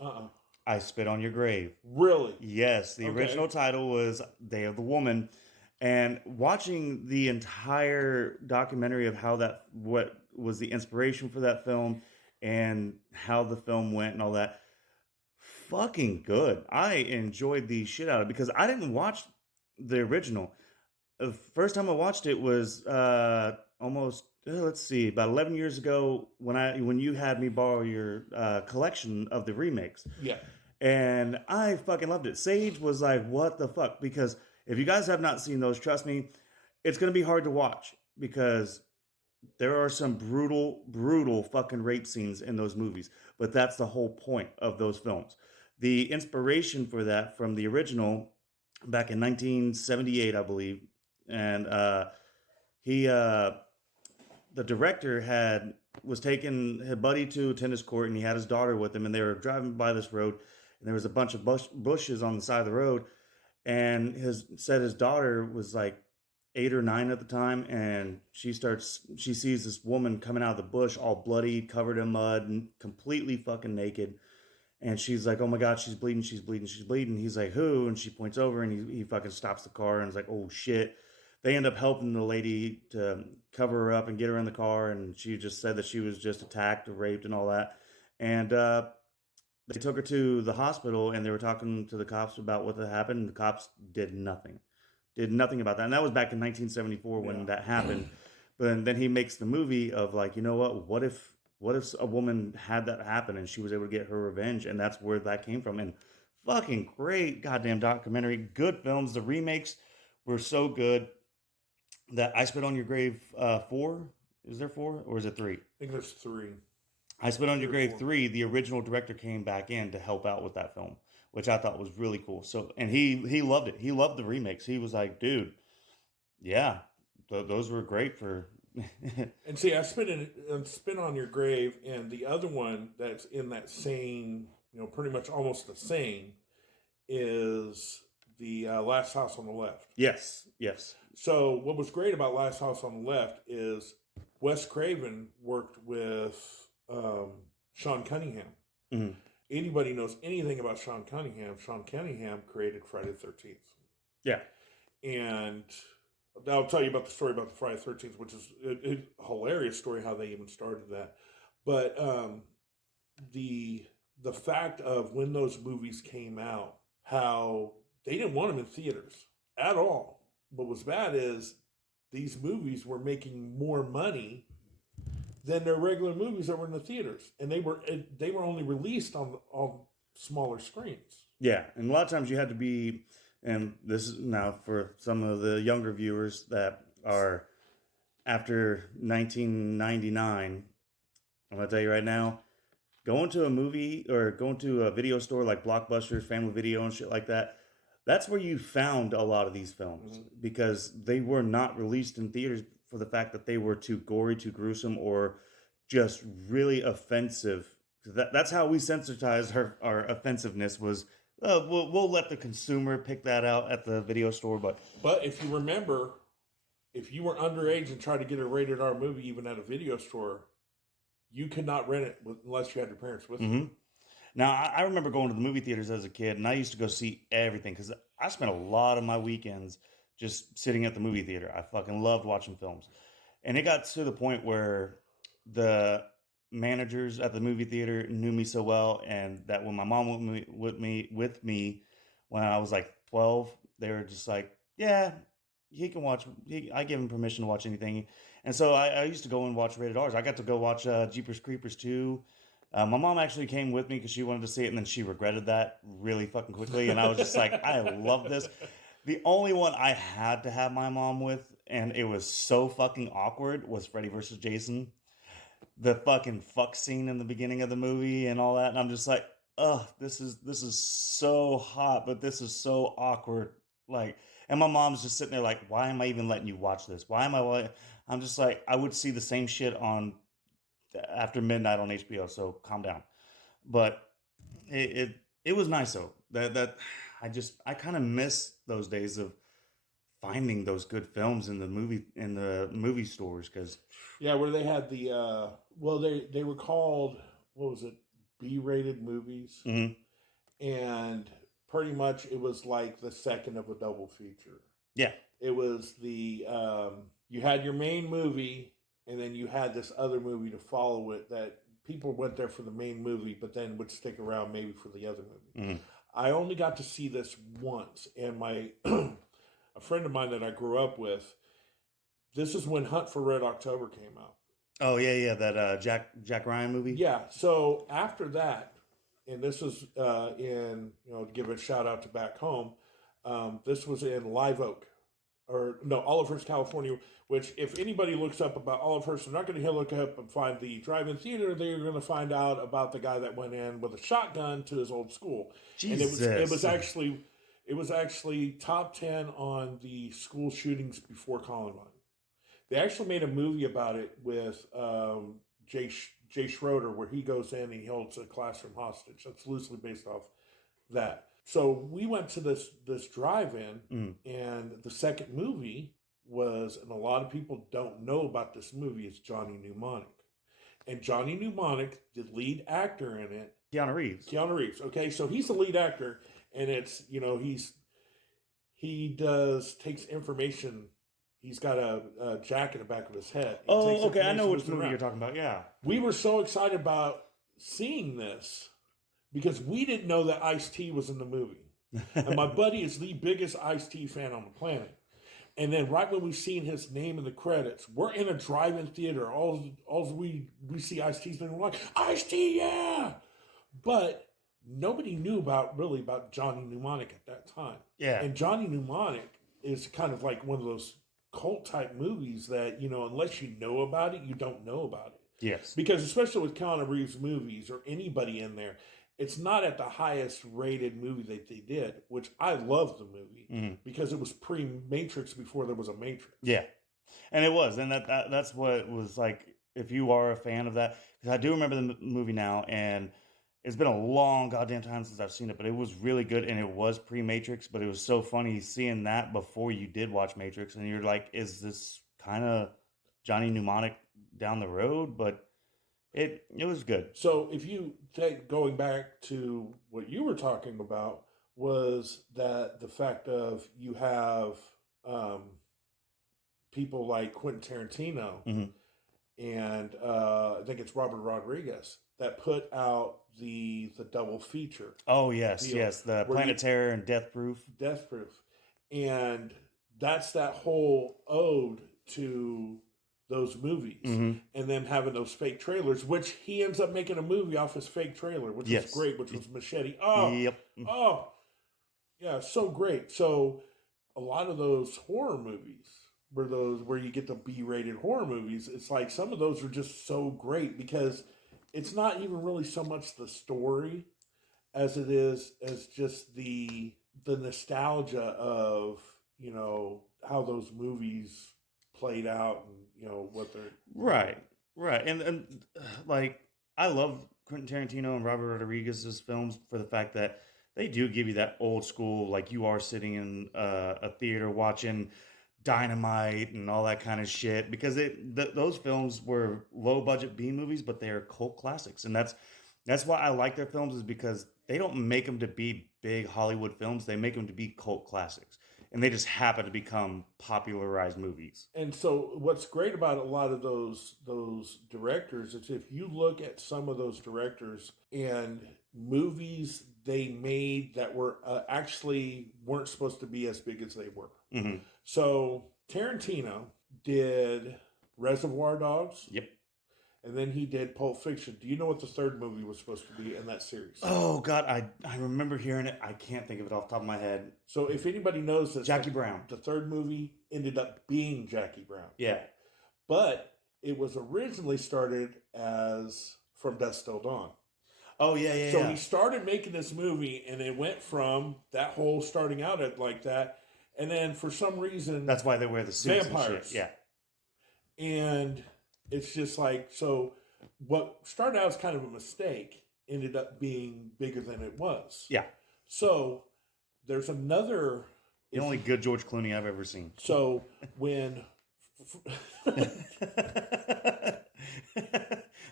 I Spit on Your Grave. Really? Yes, the original title was Day of the Woman. And watching the entire documentary of what was the inspiration for that film and how the film went and all that, fucking good. I enjoyed the shit out of it because I didn't watch the original. The first time I watched it was about 11 years ago when you had me borrow your collection of the remakes. Yeah. And I fucking loved it. Sage was like, what the fuck? Because if you guys have not seen those, trust me, it's going to be hard to watch because there are some brutal fucking rape scenes in those movies. But that's the whole point of those films. The inspiration for that from the original back in 1978, I believe. And the director was taking his buddy to a tennis court, and he had his daughter with him, and they were driving by this road, and there was a bunch of bushes on the side of the road, and his daughter was like 8 or 9 at the time, and she sees this woman coming out of the bush all bloody, covered in mud, and completely fucking naked. And she's like, oh my God, she's bleeding. He's like, who? And she points over, and he fucking stops the car and is like, oh shit. They end up helping the lady to cover her up and get her in the car. And she just said that she was just attacked or raped and all that. And they took her to the hospital, and they were talking to the cops about what had happened. And the cops did nothing about that. And that was back in 1974 when that happened. But then he makes the movie of like, you know what if a woman had that happen and she was able to get her revenge? And that's where that came from. And fucking great goddamn documentary. Good films. The remakes were so good that I Spit on Your Grave 4. Is there 4 or is it 3? I think there's 3. I Spit on Your Grave 3. The original director came back in to help out with that film, which I thought was really cool. So, and he loved it. He loved the remakes. He was like, dude, yeah, those were great for... And see, I Spit on Your Grave, and the other one that's in that same pretty much almost the same, is the Last House on the Left. Yes. So what was great about Last House on the Left is Wes Craven worked with Sean Cunningham. Mm-hmm. Anybody knows anything about Sean Cunningham created Friday the 13th. Yeah. And I'll tell you about the story about the Friday the 13th, which is a hilarious story how they even started that. But the fact of when those movies came out, how they didn't want them in theaters at all. What was bad is these movies were making more money than their regular movies that were in the theaters, and they were only released on smaller screens. Yeah, and a lot of times you had to be, and this is now for some of the younger viewers that are after 1999. I'm gonna tell you right now, going to a movie or going to a video store like Blockbuster, Family Video, and shit like that. That's where you found a lot of these films because they were not released in theaters for the fact that they were too gory, too gruesome, or just really offensive. That's how we sensitized our offensiveness was, we'll let the consumer pick that out at the video store. But if you remember, if you were underage and tried to get a rated R movie even at a video store, you could not rent it unless you had your parents with you. Now, I remember going to the movie theaters as a kid, and I used to go see everything because I spent a lot of my weekends just sitting at the movie theater. I fucking loved watching films. And it got to the point where the managers at the movie theater knew me so well, and that when my mom went with me when I was like 12, they were just like, yeah, he can watch. I give him permission to watch anything. And so I used to go and watch rated R's. I got to go watch Jeepers Creepers 2. My mom actually came with me because she wanted to see it, and then she regretted that really fucking quickly. And I was just like, I love this. The only one I had to have my mom with, and it was so fucking awkward, was Freddy vs. Jason. The fucking fuck scene in the beginning of the movie and all that. And I'm just like, ugh, this is so hot, but this is so awkward. Like, and my mom's just sitting there like, why am I even letting you watch this? I'm just like, I would see the same shit on after midnight on HBO, so calm down. But it was nice though. That I kind of miss those days of finding those good films in the movie stores because where they had the they were called, what was it, B-rated movies, and pretty much it was like the second of a double feature. Yeah, it was the you had your main movie. And then you had this other movie to follow it that people went there for the main movie, but then would stick around maybe for the other movie. I only got to see this once, and my a friend of mine that I grew up with, this is when Hunt for Red October came out. Oh yeah, that Jack Ryan movie. Yeah. So after that, and this was in to give a shout out to Back Home. This was in Live Oak. Olivehurst, California, which if anybody looks up about Olivehurst, they're not going to look up and find the drive-in theater. They're going to find out about the guy that went in with a shotgun to his old school. Jesus. And it was actually top 10 on the school shootings before Columbine. They actually made a movie about it with Jay Schroeder, where he goes in and he holds a classroom hostage. That's loosely based off that. So we went to this drive-in, and the second movie was, and a lot of people don't know about this movie, is Johnny Mnemonic. And Johnny Mnemonic, the lead actor in it, Keanu Reeves. Okay, so he's the lead actor, and it's, takes information. He's got a jack in the back of his head. Oh, okay, I know which movie you're talking about, yeah. We were so excited about seeing this because we didn't know that Ice-T was in the movie. And my buddy is the biggest Ice-T fan on the planet. And then right when we seen his name in the credits, we're in a drive-in theater. All we see Ice-T's name, we're like, Ice-T, yeah! But nobody knew about Johnny Mnemonic at that time. Yeah. And Johnny Mnemonic is kind of like one of those cult-type movies that, unless you know about it, you don't know about it. Yes. Because especially with Keanu Reeves movies or anybody in there, it's not at the highest rated movie that they did, which I love the movie because it was pre-Matrix before there was a Matrix. Yeah, and it was, and that's what it was like. If you are a fan of that, because I do remember the movie now, and It's been a long goddamn time since I've seen it, but it was really good, and it was pre-Matrix. But it was so funny seeing that before you did watch Matrix, and you're like, "Is this kind of Johnny Mnemonic down the road?" But it was good. So if you take going back to what you were talking about was that the fact of you have people like Quentin Tarantino Mhm. and I think it's Robert Rodriguez that put out the double feature, Oh yes, deal yes, the where Planet Terror and Death Proof. Death Proof, and that's that whole ode to those movies Hmm. and then having those fake trailers, which he ends up making a movie off his fake trailer, which was Yes. great, which was Machete. Oh, Yep. oh, yeah, so great. So a lot of those horror movies where you get the B-rated horror movies, it's like some of those are just so great because it's not even really so much the story as it is as just the nostalgia of, you know, how those movies played out and, you know, what they're Right, right, and like I love Quentin Tarantino and Robert Rodriguez's films for the fact that they do give you that old school, like you are sitting in a theater watching Dynamite and all that kind of shit. Because those films were low budget B movies, but they are cult classics, and that's why I like their films is because they don't make them to be big Hollywood films; they make them to be cult classics, and they just happen to become popularized movies. And so what's great about a lot of those directors is if you look at some of those directors and movies they made that were actually weren't supposed to be as big as they were. Hmm. So Tarantino did Reservoir Dogs, Yep. and then he did Pulp Fiction. Do you know what the third movie was supposed to be in that series? Oh God, I remember hearing it. I can't think of it off the top of my head. So if anybody knows this, Jackie Brown. the third movie ended up being Jackie Brown. Yeah. But it was originally started as From Dusk Till Dawn. Oh yeah. So he started making this movie, and it went from that whole starting out at like that, and then for some reason, That's why they wear the suits Vampires. and shit. Yeah. and it's just like so. What started out as kind of a mistake ended up being bigger than it was. Yeah. So there's another. The only good George Clooney I've ever seen. So when.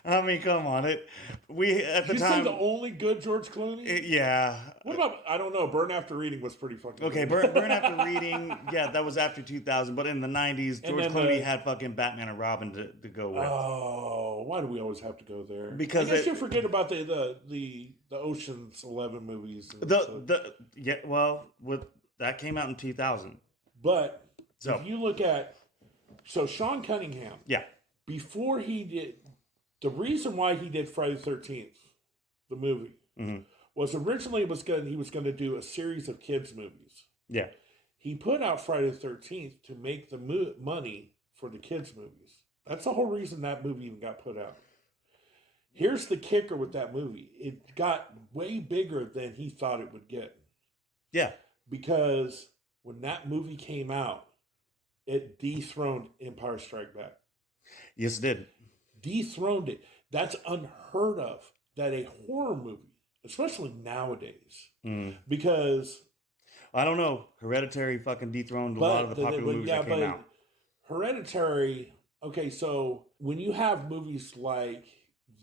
I mean, come on! We at the you time. say the only good George Clooney? Yeah. What about I don't know. Burn After Reading was pretty fucking Okay, good. Burn After Reading. Yeah, that was after 2000. But in the 90s, And George then Clooney had fucking Batman and Robin to go with. Oh, why do we always have to go there? Because I guess you forget about the Ocean's 11 movies. And that came out in 2000. but So if you look at Sean Cunningham, yeah. before he did the reason why he did Friday the 13th, the movie, Hmm. was originally he was going to do a series of kids movies. Yeah. He put out Friday the 13th to make the money for the kids movies. That's the whole reason that movie even got put out. Here's the kicker with that movie. It got way bigger than he thought it would get. Yeah. Because when that movie came out, it dethroned Empire Strike Back. Yes, it did. Dethroned it. That's unheard of that a horror movie, especially nowadays, because I don't know. Hereditary fucking dethroned a lot of the popular movies that came out. Hereditary, okay, so when you have movies like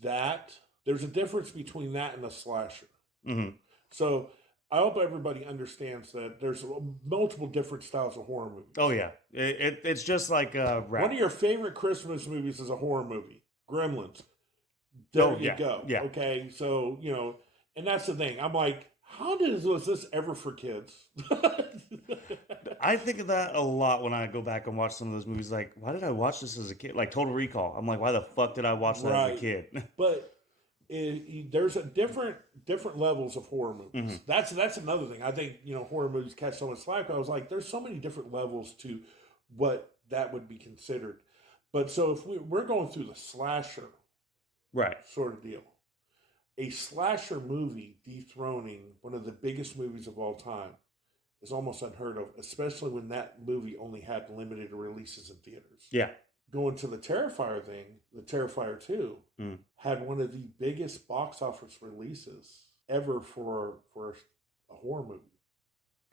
that, there's a difference between that and a slasher. Hmm. So I hope everybody understands that there's multiple different styles of horror movies. Oh yeah, it's just like rap. One of your favorite Christmas movies is a horror movie, Gremlins. There you go. Yeah. Okay, so you know, and that's the thing. I'm like, was this ever for kids? I think of that a lot when I go back and watch some of those movies. Like, why did I watch this as a kid? Like Total Recall. I'm like, why the fuck did I watch that as a kid? But there's a different levels of horror movies. Mm-hmm. That's another thing. I think horror movies catch so much slack. I was like, there's so many different levels to what that would be considered. But so if we're going through the slasher, Right. sort of deal, a slasher movie dethroning one of the biggest movies of all time is almost unheard of, especially when that movie only had limited releases in theaters. Yeah. going to the Terrifier thing, the Terrifier 2 had one of the biggest box office releases ever for a horror movie.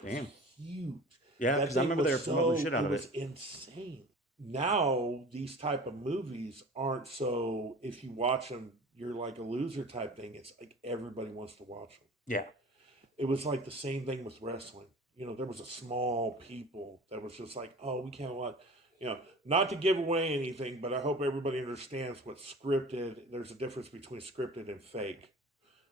Damn. Huge. Yeah, because I remember they were promoting the shit out of it. It was insane. Now, these type of movies aren't so, if you watch them, you're like a loser type thing. It's like everybody wants to watch them. Yeah. It was like the same thing with wrestling. You know, there was a small people that was just like, oh, we can't watch. You know, not to give away anything, but I hope everybody understands what scripted. There's a difference between scripted and fake.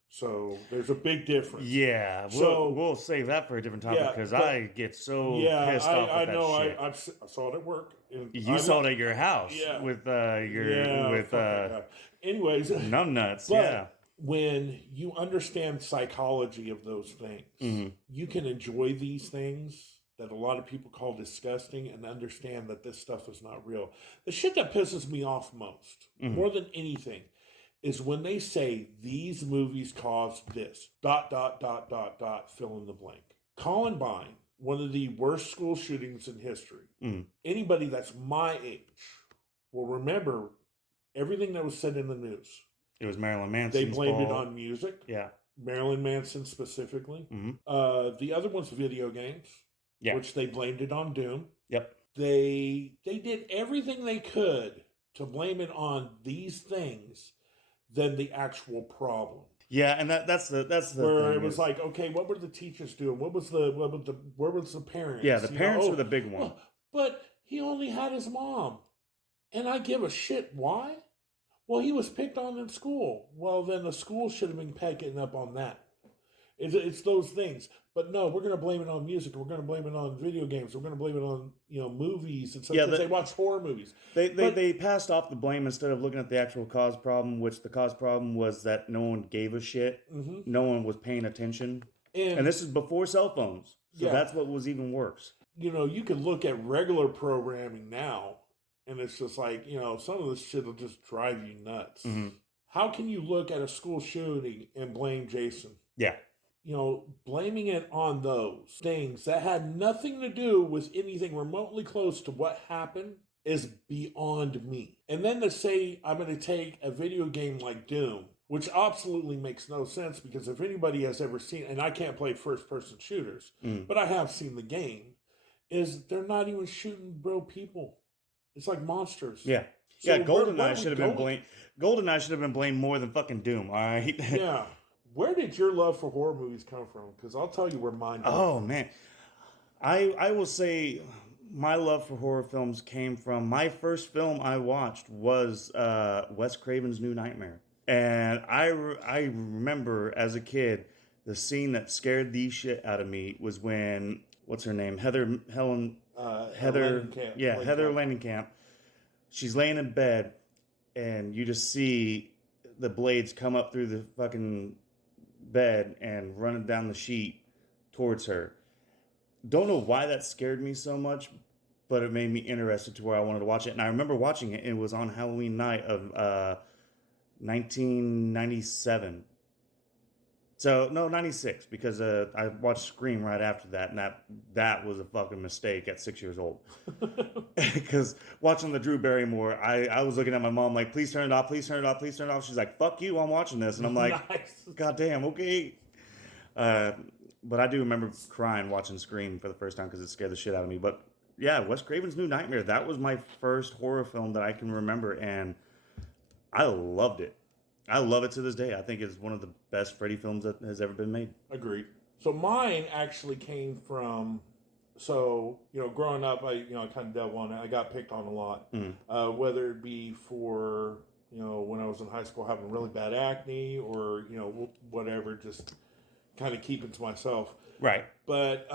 So there's a big difference. Yeah, we'll save that for a different topic because I get so pissed off with that shit. I saw it at work. You saw it at your house with anyways, numbnuts. But when you understand psychology of those things, you can enjoy these things that a lot of people call disgusting and understand that this stuff is not real. The shit that pisses me off most, more than anything, is when they say these movies caused this, ... fill in the blank. Columbine, one of the worst school shootings in history. Anybody that's my age will remember everything that was said in the news. It was Marilyn Manson. They blamed it on music. Yeah. Marilyn Manson specifically. The other one's video games, which they blamed it on Doom. Yep. They did everything they could to blame it on these things than the actual problem. Yeah, and that's the where it was like, okay, what were the teachers doing? Where was the parents? Yeah, the parents were the big one. But he only had his mom, and I give a shit. Why? Well, he was picked on in school. Well, then the school should have been picking up on that. It's those things. But no, we're going to blame it on music. We're going to blame it on video games. We're going to blame it on movies and stuff because they watch horror movies. They passed off the blame instead of looking at the actual cause problem, which the cause problem was that no one gave a shit. No one was paying attention. And this is before cell phones. So that's what was even worse. You can look at regular programming now, and it's just like, some of this shit will just drive you nuts. How can you look at a school shooting and blame Jason? Yeah. Blaming it on those things that had nothing to do with anything remotely close to what happened is beyond me. And then to say I'm going to take a video game like Doom, which absolutely makes no sense because if anybody has ever seen, and I can't play first-person shooters, but I have seen the game, is they're not even shooting real people. It's like monsters. Yeah. So yeah, GoldenEye should have been blamed. GoldenEye should have been blamed more than fucking Doom, all right? Yeah. Where did your love for horror movies come from? Because I'll tell you where mine came from. Man. I will say my love for horror films came from, my first film I watched was Wes Craven's New Nightmare. And I remember as a kid, the scene that scared the shit out of me was when, what's her name? Heather Langenkamp. She's laying in bed and you just see the blades come up through the fucking bed and running down the sheet towards her. Don't know why that scared me so much, but it made me interested to where I wanted to watch it. And I remember watching it. It was on Halloween night of 1997. So, no, 96, because I watched Scream right after that, and that was a fucking mistake at 6 years old. Because watching the Drew Barrymore, I was looking at my mom like, please turn it off, please turn it off, please turn it off. She's like, fuck you, I'm watching this. And I'm like, God damn, okay. But I do remember crying watching Scream for the first time because it scared the shit out of me. But yeah, Wes Craven's New Nightmare, that was my first horror film that I can remember, and I loved it. I love it to this day. I think it's one of the best Freddy films that has ever been made. Agreed. So mine actually came from, growing up, I kind of dealt on it. I got picked on a lot, whether it be for, when I was in high school having really bad acne or, whatever, just kind of keeping to myself. Right. But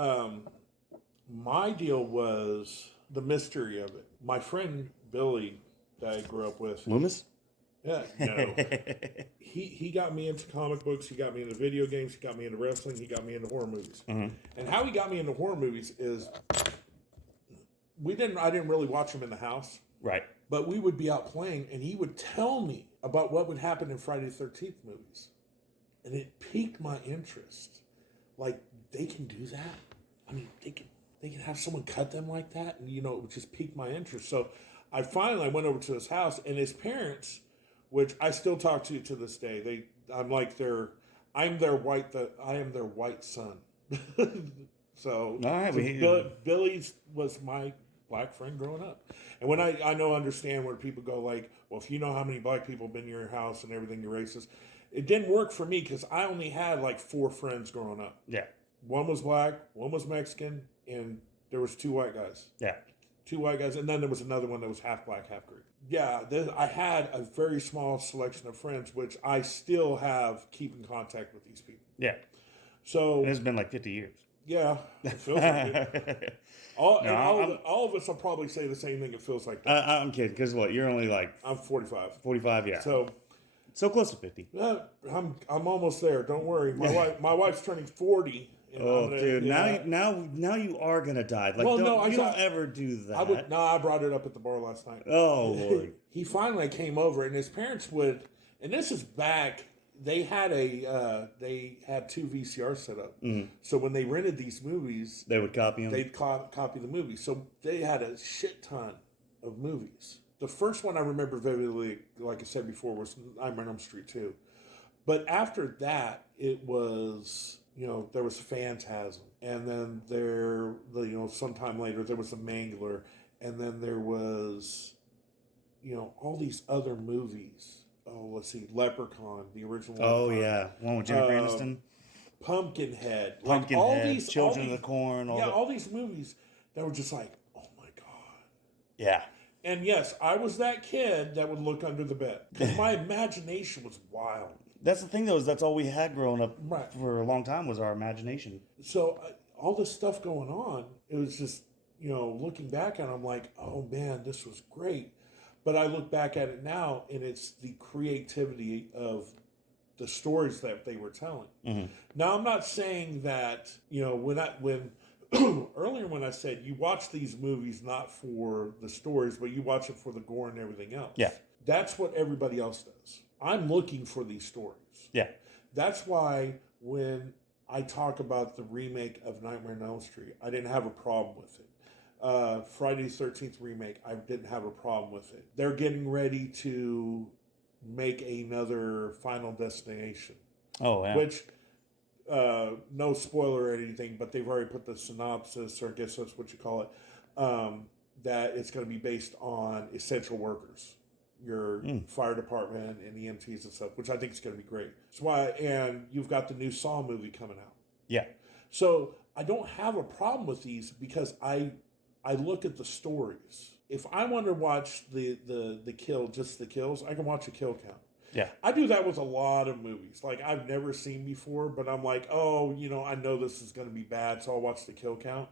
my deal was the mystery of it. My friend Billy that I grew up with. Loomis? Yeah, no. He got me into comic books. He got me into video games. He got me into wrestling. He got me into horror movies. And how he got me into horror movies is I didn't really watch them in the house. Right. But we would be out playing, and he would tell me about what would happen in Friday the 13th movies. And it piqued my interest. Like, they can do that? I mean, they can have someone cut them like that? And, it would just pique my interest. So I finally went over to his house, and his parents, which I still talk to this day, I'm their white son. So, All right, Billy's was my black friend growing up. And when I understand where people go like, well, if you know how many black people have been in your house and everything, you're racist. It didn't work for me because I only had like 4 friends growing up. Yeah. One was black, one was Mexican, and there was 2 white guys. Yeah. 2 white guys, and then there was another one that was half black, half Greek. Yeah, I had a very small selection of friends, which I still keep in contact with these people. Yeah. So it's been like 50 years. Yeah, it feels like it. All of us will probably say the same thing. It feels like that. I'm kidding, because what, you're only like... I'm 45. 45, yeah. So close to 50. I'm almost there. Don't worry. My wife's turning 40. Oh, dude! Now you are gonna die. Like, don't ever do that. I brought it up at the bar last night. Oh Lord! He finally came over, and his parents would. And this is back. They had 2 VCRs set up. Mm-hmm. So when they rented these movies, they would copy them. They'd copy the movies. So they had a shit ton of movies. The first one I remember vividly, like I said before, was Nightmare on Elm Street 2. But after that, it was, there was Phantasm. And then sometime later, there was The Mangler. And then there was, all these other movies. Oh, let's see, Leprechaun, the original. Oh, yeah. One with Jennifer Aniston. Pumpkinhead. Pumpkinhead, Children of the Corn. All these movies that were just like, oh my God. Yeah. And yes, I was that kid that would look under the bed. Because my imagination was wild. That's the thing, though, is that's all we had growing up for a long time was our imagination. So all this stuff going on, it was just, looking back at it, I'm like, oh man, this was great. But I look back at it now, and it's the creativity of the stories that they were telling. Mm-hmm. Now, I'm not saying that, when earlier when I said you watch these movies not for the stories, but you watch it for the gore and everything else. Yeah. That's what everybody else does. I'm looking for these stories. Yeah. That's why when I talk about the remake of Nightmare on Elm Street, I didn't have a problem with it. Friday the 13th remake, I didn't have a problem with it. They're getting ready to make another Final Destination. Oh, yeah. Which, no spoiler or anything, but they've already put the synopsis, or I guess that's what you call it, that it's going to be based on essential workers. Your fire department and EMTs and stuff, which I think is going to be great. And you've got the new Saw movie coming out. Yeah. So I don't have a problem with these because I look at the stories. If I want to watch the kills, I can watch a kill count. Yeah. I do that with a lot of movies. Like I've never seen before, but I'm like, oh, I know this is going to be bad, so I'll watch the kill count.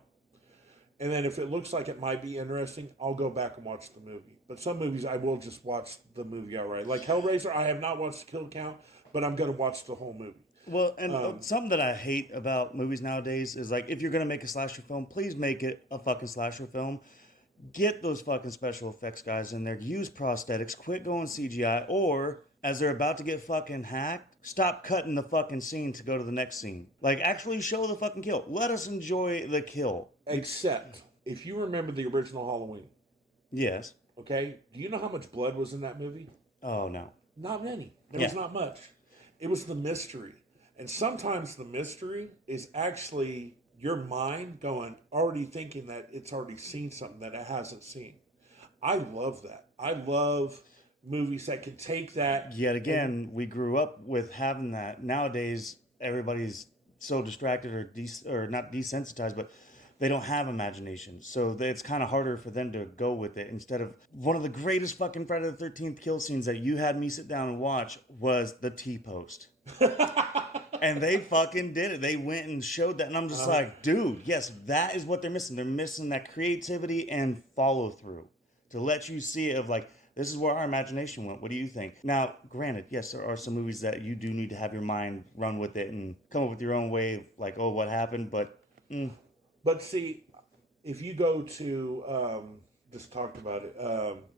And then if it looks like it might be interesting, I'll go back and watch the movie. But some movies, I will just watch the movie outright. Like Hellraiser, I have not watched the kill count, but I'm going to watch the whole movie. Well, and something that I hate about movies nowadays is, like, if you're going to make a slasher film, please make it a fucking slasher film. Get those fucking special effects guys in there. Use prosthetics. Quit going CGI. Or, as they're about to get fucking hacked, stop cutting the fucking scene to go to the next scene. Like, actually show the fucking kill. Let us enjoy the kill. Except, if you remember the original Halloween. Yes. Okay? Do you know how much blood was in that movie? Oh, no. Not many. There was not much. It was the mystery. And sometimes the mystery is actually your mind already thinking that it's already seen something that it hasn't seen. I love that. I love movies that can take that. Yet again, we grew up with having that. Nowadays, everybody's so distracted or not desensitized, but they don't have imagination. So it's kind of harder for them to go with it. Instead of one of the greatest fucking Friday the 13th kill scenes that you had me sit down and watch was the T-post. And they fucking did it. They went and showed that. And I'm just like, dude, yes, that is what they're missing. They're missing that creativity and follow through to let you see it of like, this is where our imagination went. What do you think? Now, granted, yes, there are some movies that you do need to have your mind run with it and come up with your own way of like, oh, what happened? But But see, if you go to, just talked about it,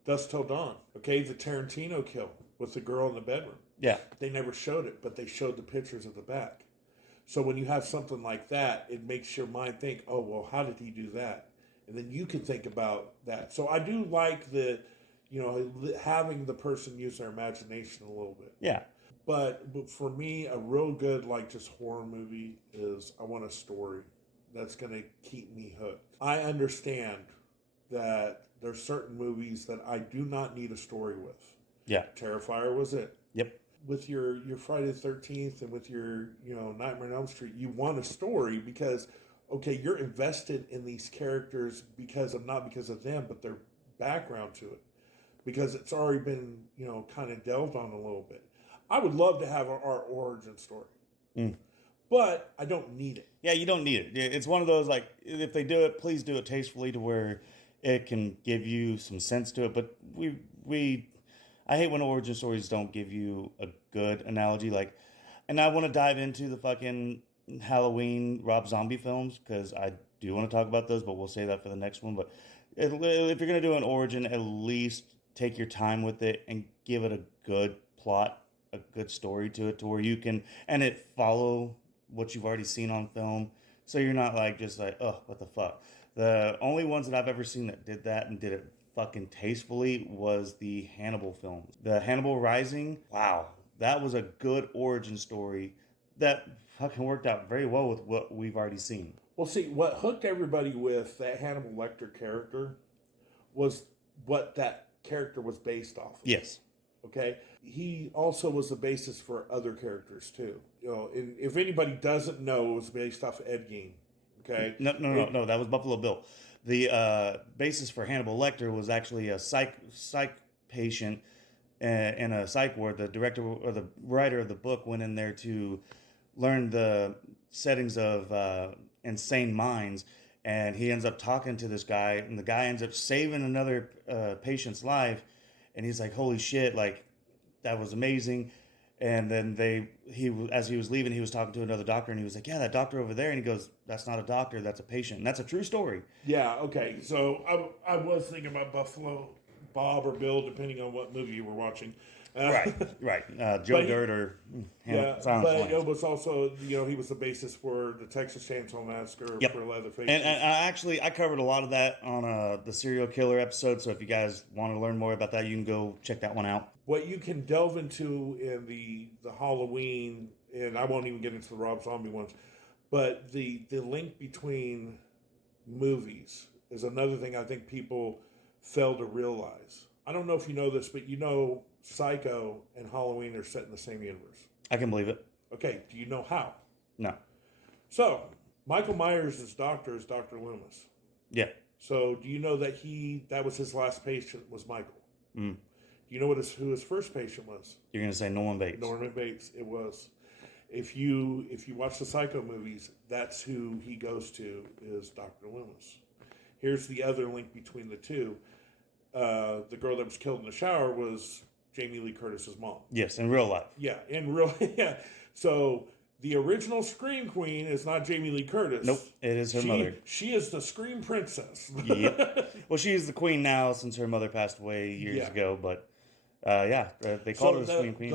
Dusk Till Dawn, okay, the Tarantino kill with the girl in the bedroom. Yeah. They never showed it, but they showed the pictures of the back. So when you have something like that, it makes your mind think, oh, well, how did he do that? and then you can think about that. So I do like the, having the person use their imagination a little bit. Yeah. But for me, a real good, like, just horror movie is I want a story that's going to keep me hooked. I understand that there's certain movies that I do not need a story with. Yeah. Terrifier was it. Yep. With your Friday the 13th and with your, Nightmare on Elm Street, you want a story because, okay, you're invested in these characters not because of them, but their background to it. Because it's already been, kind of delved on a little bit. I would love to have our origin story. But I don't need it. Yeah, you don't need it. It's one of those, like, if they do it, please do it tastefully to where it can give you some sense to it. But I hate when origin stories don't give you a good analogy. Like, and I want to dive into the fucking Halloween Rob Zombie films because I do want to talk about those, but we'll say that for the next one. But if you're going to do an origin, at least take your time with it and give it a good plot, a good story to it, to where you can, and it follow what you've already seen on film. So you're not like, just like, oh, what the fuck. The only ones that I've ever seen that did that and did it fucking tastefully was the Hannibal films. The Hannibal Rising, wow, that was a good origin story that fucking worked out very well with what we've already seen. Well, see, what hooked everybody with that Hannibal Lecter character was what that character was based off of. Yes. Okay? He also was the basis for other characters, too. And if anybody doesn't know, it was based off of Ed Gein. Okay? No, that was Buffalo Bill. The basis for Hannibal Lecter was actually a psych patient in a psych ward. The director or the writer of the book went in there to learn the settings of insane minds, and he ends up talking to this guy, and the guy ends up saving another patient's life, and he's like, holy shit, like, that was amazing. And then as he was leaving, he was talking to another doctor, and he was like, yeah, that doctor over there. And he goes, that's not a doctor, that's a patient. And that's a true story. Yeah, okay. So I was thinking about Buffalo Bob or Bill, depending on what movie you were watching. Right. Joe Dirt or Silence but it was also, he was the basis for the Texas Chainsaw Massacre for Leatherface. And I covered a lot of that on the serial killer episode. So if you guys want to learn more about that, you can go check that one out. What you can delve into in the Halloween, and I won't even get into the Rob Zombie ones, but the link between movies is another thing I think people fail to realize. I don't know if you know this, but Psycho and Halloween are set in the same universe. I can believe it. Okay, do you know how? No. So, Michael Myers' doctor is Dr. Loomis. Yeah. So, do you know that was his last patient was Michael? Mm. Do you know who his first patient was? You're going to say Norman Bates. Norman Bates, it was. If you watch the Psycho movies, that's who he goes to, is Dr. Loomis. Here's the other link between the two. The girl that was killed in the shower was Jamie Lee Curtis's mom. Yes, in real life. Yeah, yeah. So the original Scream Queen is not Jamie Lee Curtis. Nope, it is her mother. She is the Scream Princess. Yep. Well, she is the queen now since her mother passed away years ago. But they called her the Scream Queen.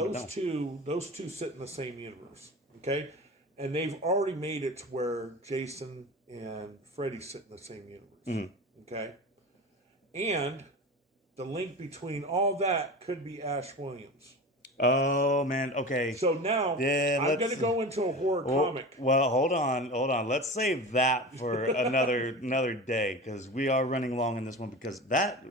Those two sit in the same universe. Okay, and they've already made it to where Jason and Freddy sit in the same universe. Mm-hmm. Okay, and the link between all that could be Ash Williams. Oh, man. Okay. So now I'm going to go into a horror comic. Well, hold on. Let's save that for another day because we are running long in this one because that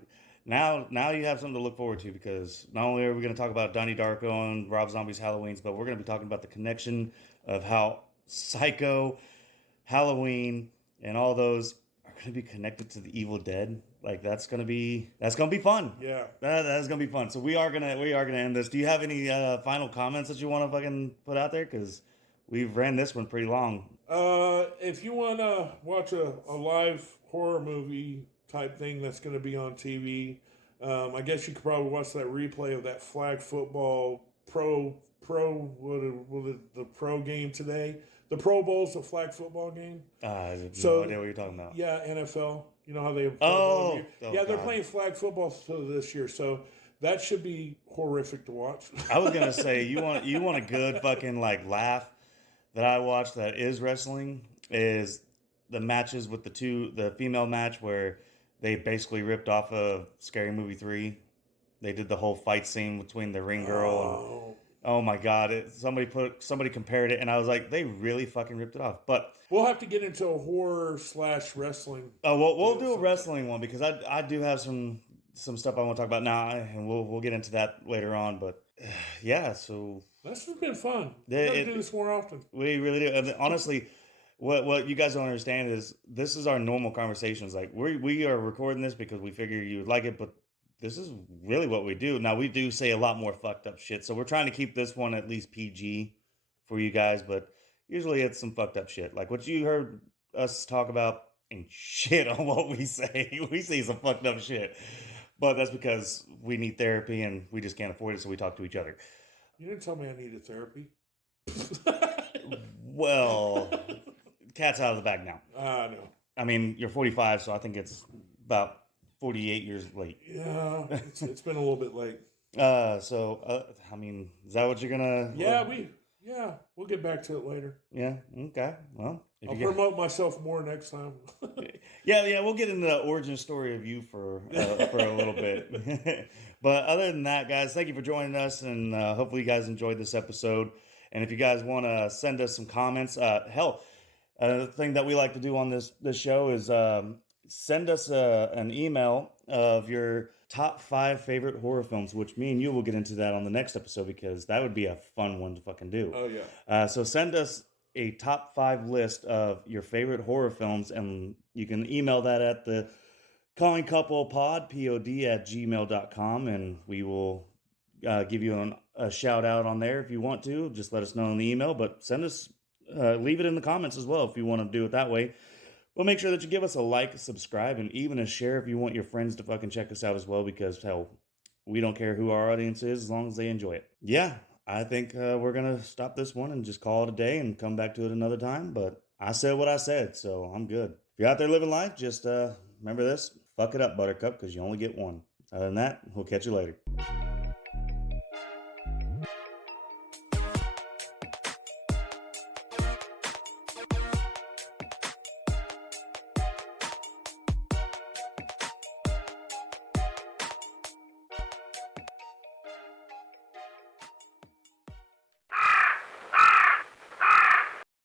now you have something to look forward to because not only are we going to talk about Donnie Darko and Rob Zombie's Halloweens, but we're going to be talking about the connection of how Psycho, Halloween, and all those are going to be connected to the Evil Dead. Like that's gonna be fun. Yeah, that's gonna be fun. So we are gonna end this. Do you have any final comments that you want to fucking put out there? Because we've ran this one pretty long. If you want to watch a live horror movie type thing that's going to be on TV, I guess you could probably watch that replay of that flag football the pro game today. The Pro Bowl's a flag football game. I have no idea what you're talking about. Yeah, NFL. You know how they they're playing flag football this year, so that should be horrific to watch. I was gonna say you want a good fucking like laugh that I watch that is wrestling is the matches with the female match where they basically ripped off of Scary Movie 3. They did the whole fight scene between the ring girl and oh my god! Somebody compared it, and I was like, they really fucking ripped it off. But we'll have to get into a horror / wrestling. Oh, we'll do a wrestling one because I do have some stuff I want to talk about now, and we'll get into that later on. But yeah, so this has been fun. We gotta do this more often. We really do. And honestly, what you guys don't understand is this is our normal conversations. Like we are recording this because we figure you would like it, but this is really what we do. Now we do say a lot more fucked up shit, so we're trying to keep this one at least PG for you guys. But usually it's some fucked up shit, like what you heard us talk about. And shit on what we say. We say some fucked up shit, but that's because we need therapy and we just can't afford it, so we talk to each other. You didn't tell me I needed therapy. Well, cat's out of the bag now. I know. I mean, you're 45, so I think it's about 48 years late. Yeah, it's been a little bit late. I mean, is that what you're gonna? Yeah, we'll get back to it later. Yeah. Okay. Well, I'll promote myself more next time. yeah. We'll get into the origin story of you for a little bit. But other than that, guys, thank you for joining us, and hopefully you guys enjoyed this episode. And if you guys want to send us some comments, the thing that we like to do on this show is send us an email of your top 5 favorite horror films, which me and you will get into that on the next episode because that would be a fun one to fucking do. Oh yeah. So send us a top 5 list of your favorite horror films, and you can email that at the Calling Couple Pod, pod@gmail.com, and we will give you a shout out on there if you want to. Just let us know in the email, but send us, leave it in the comments as well if you want to do it that way. Well, make sure that you give us a like, subscribe, and even a share if you want your friends to fucking check us out as well, because, hell, we don't care who our audience is as long as they enjoy it. Yeah, I think we're going to stop this one and just call it a day and come back to it another time, but I said what I said, so I'm good. If you're out there living life, just remember this, fuck it up, Buttercup, because you only get one. Other than that, we'll catch you later.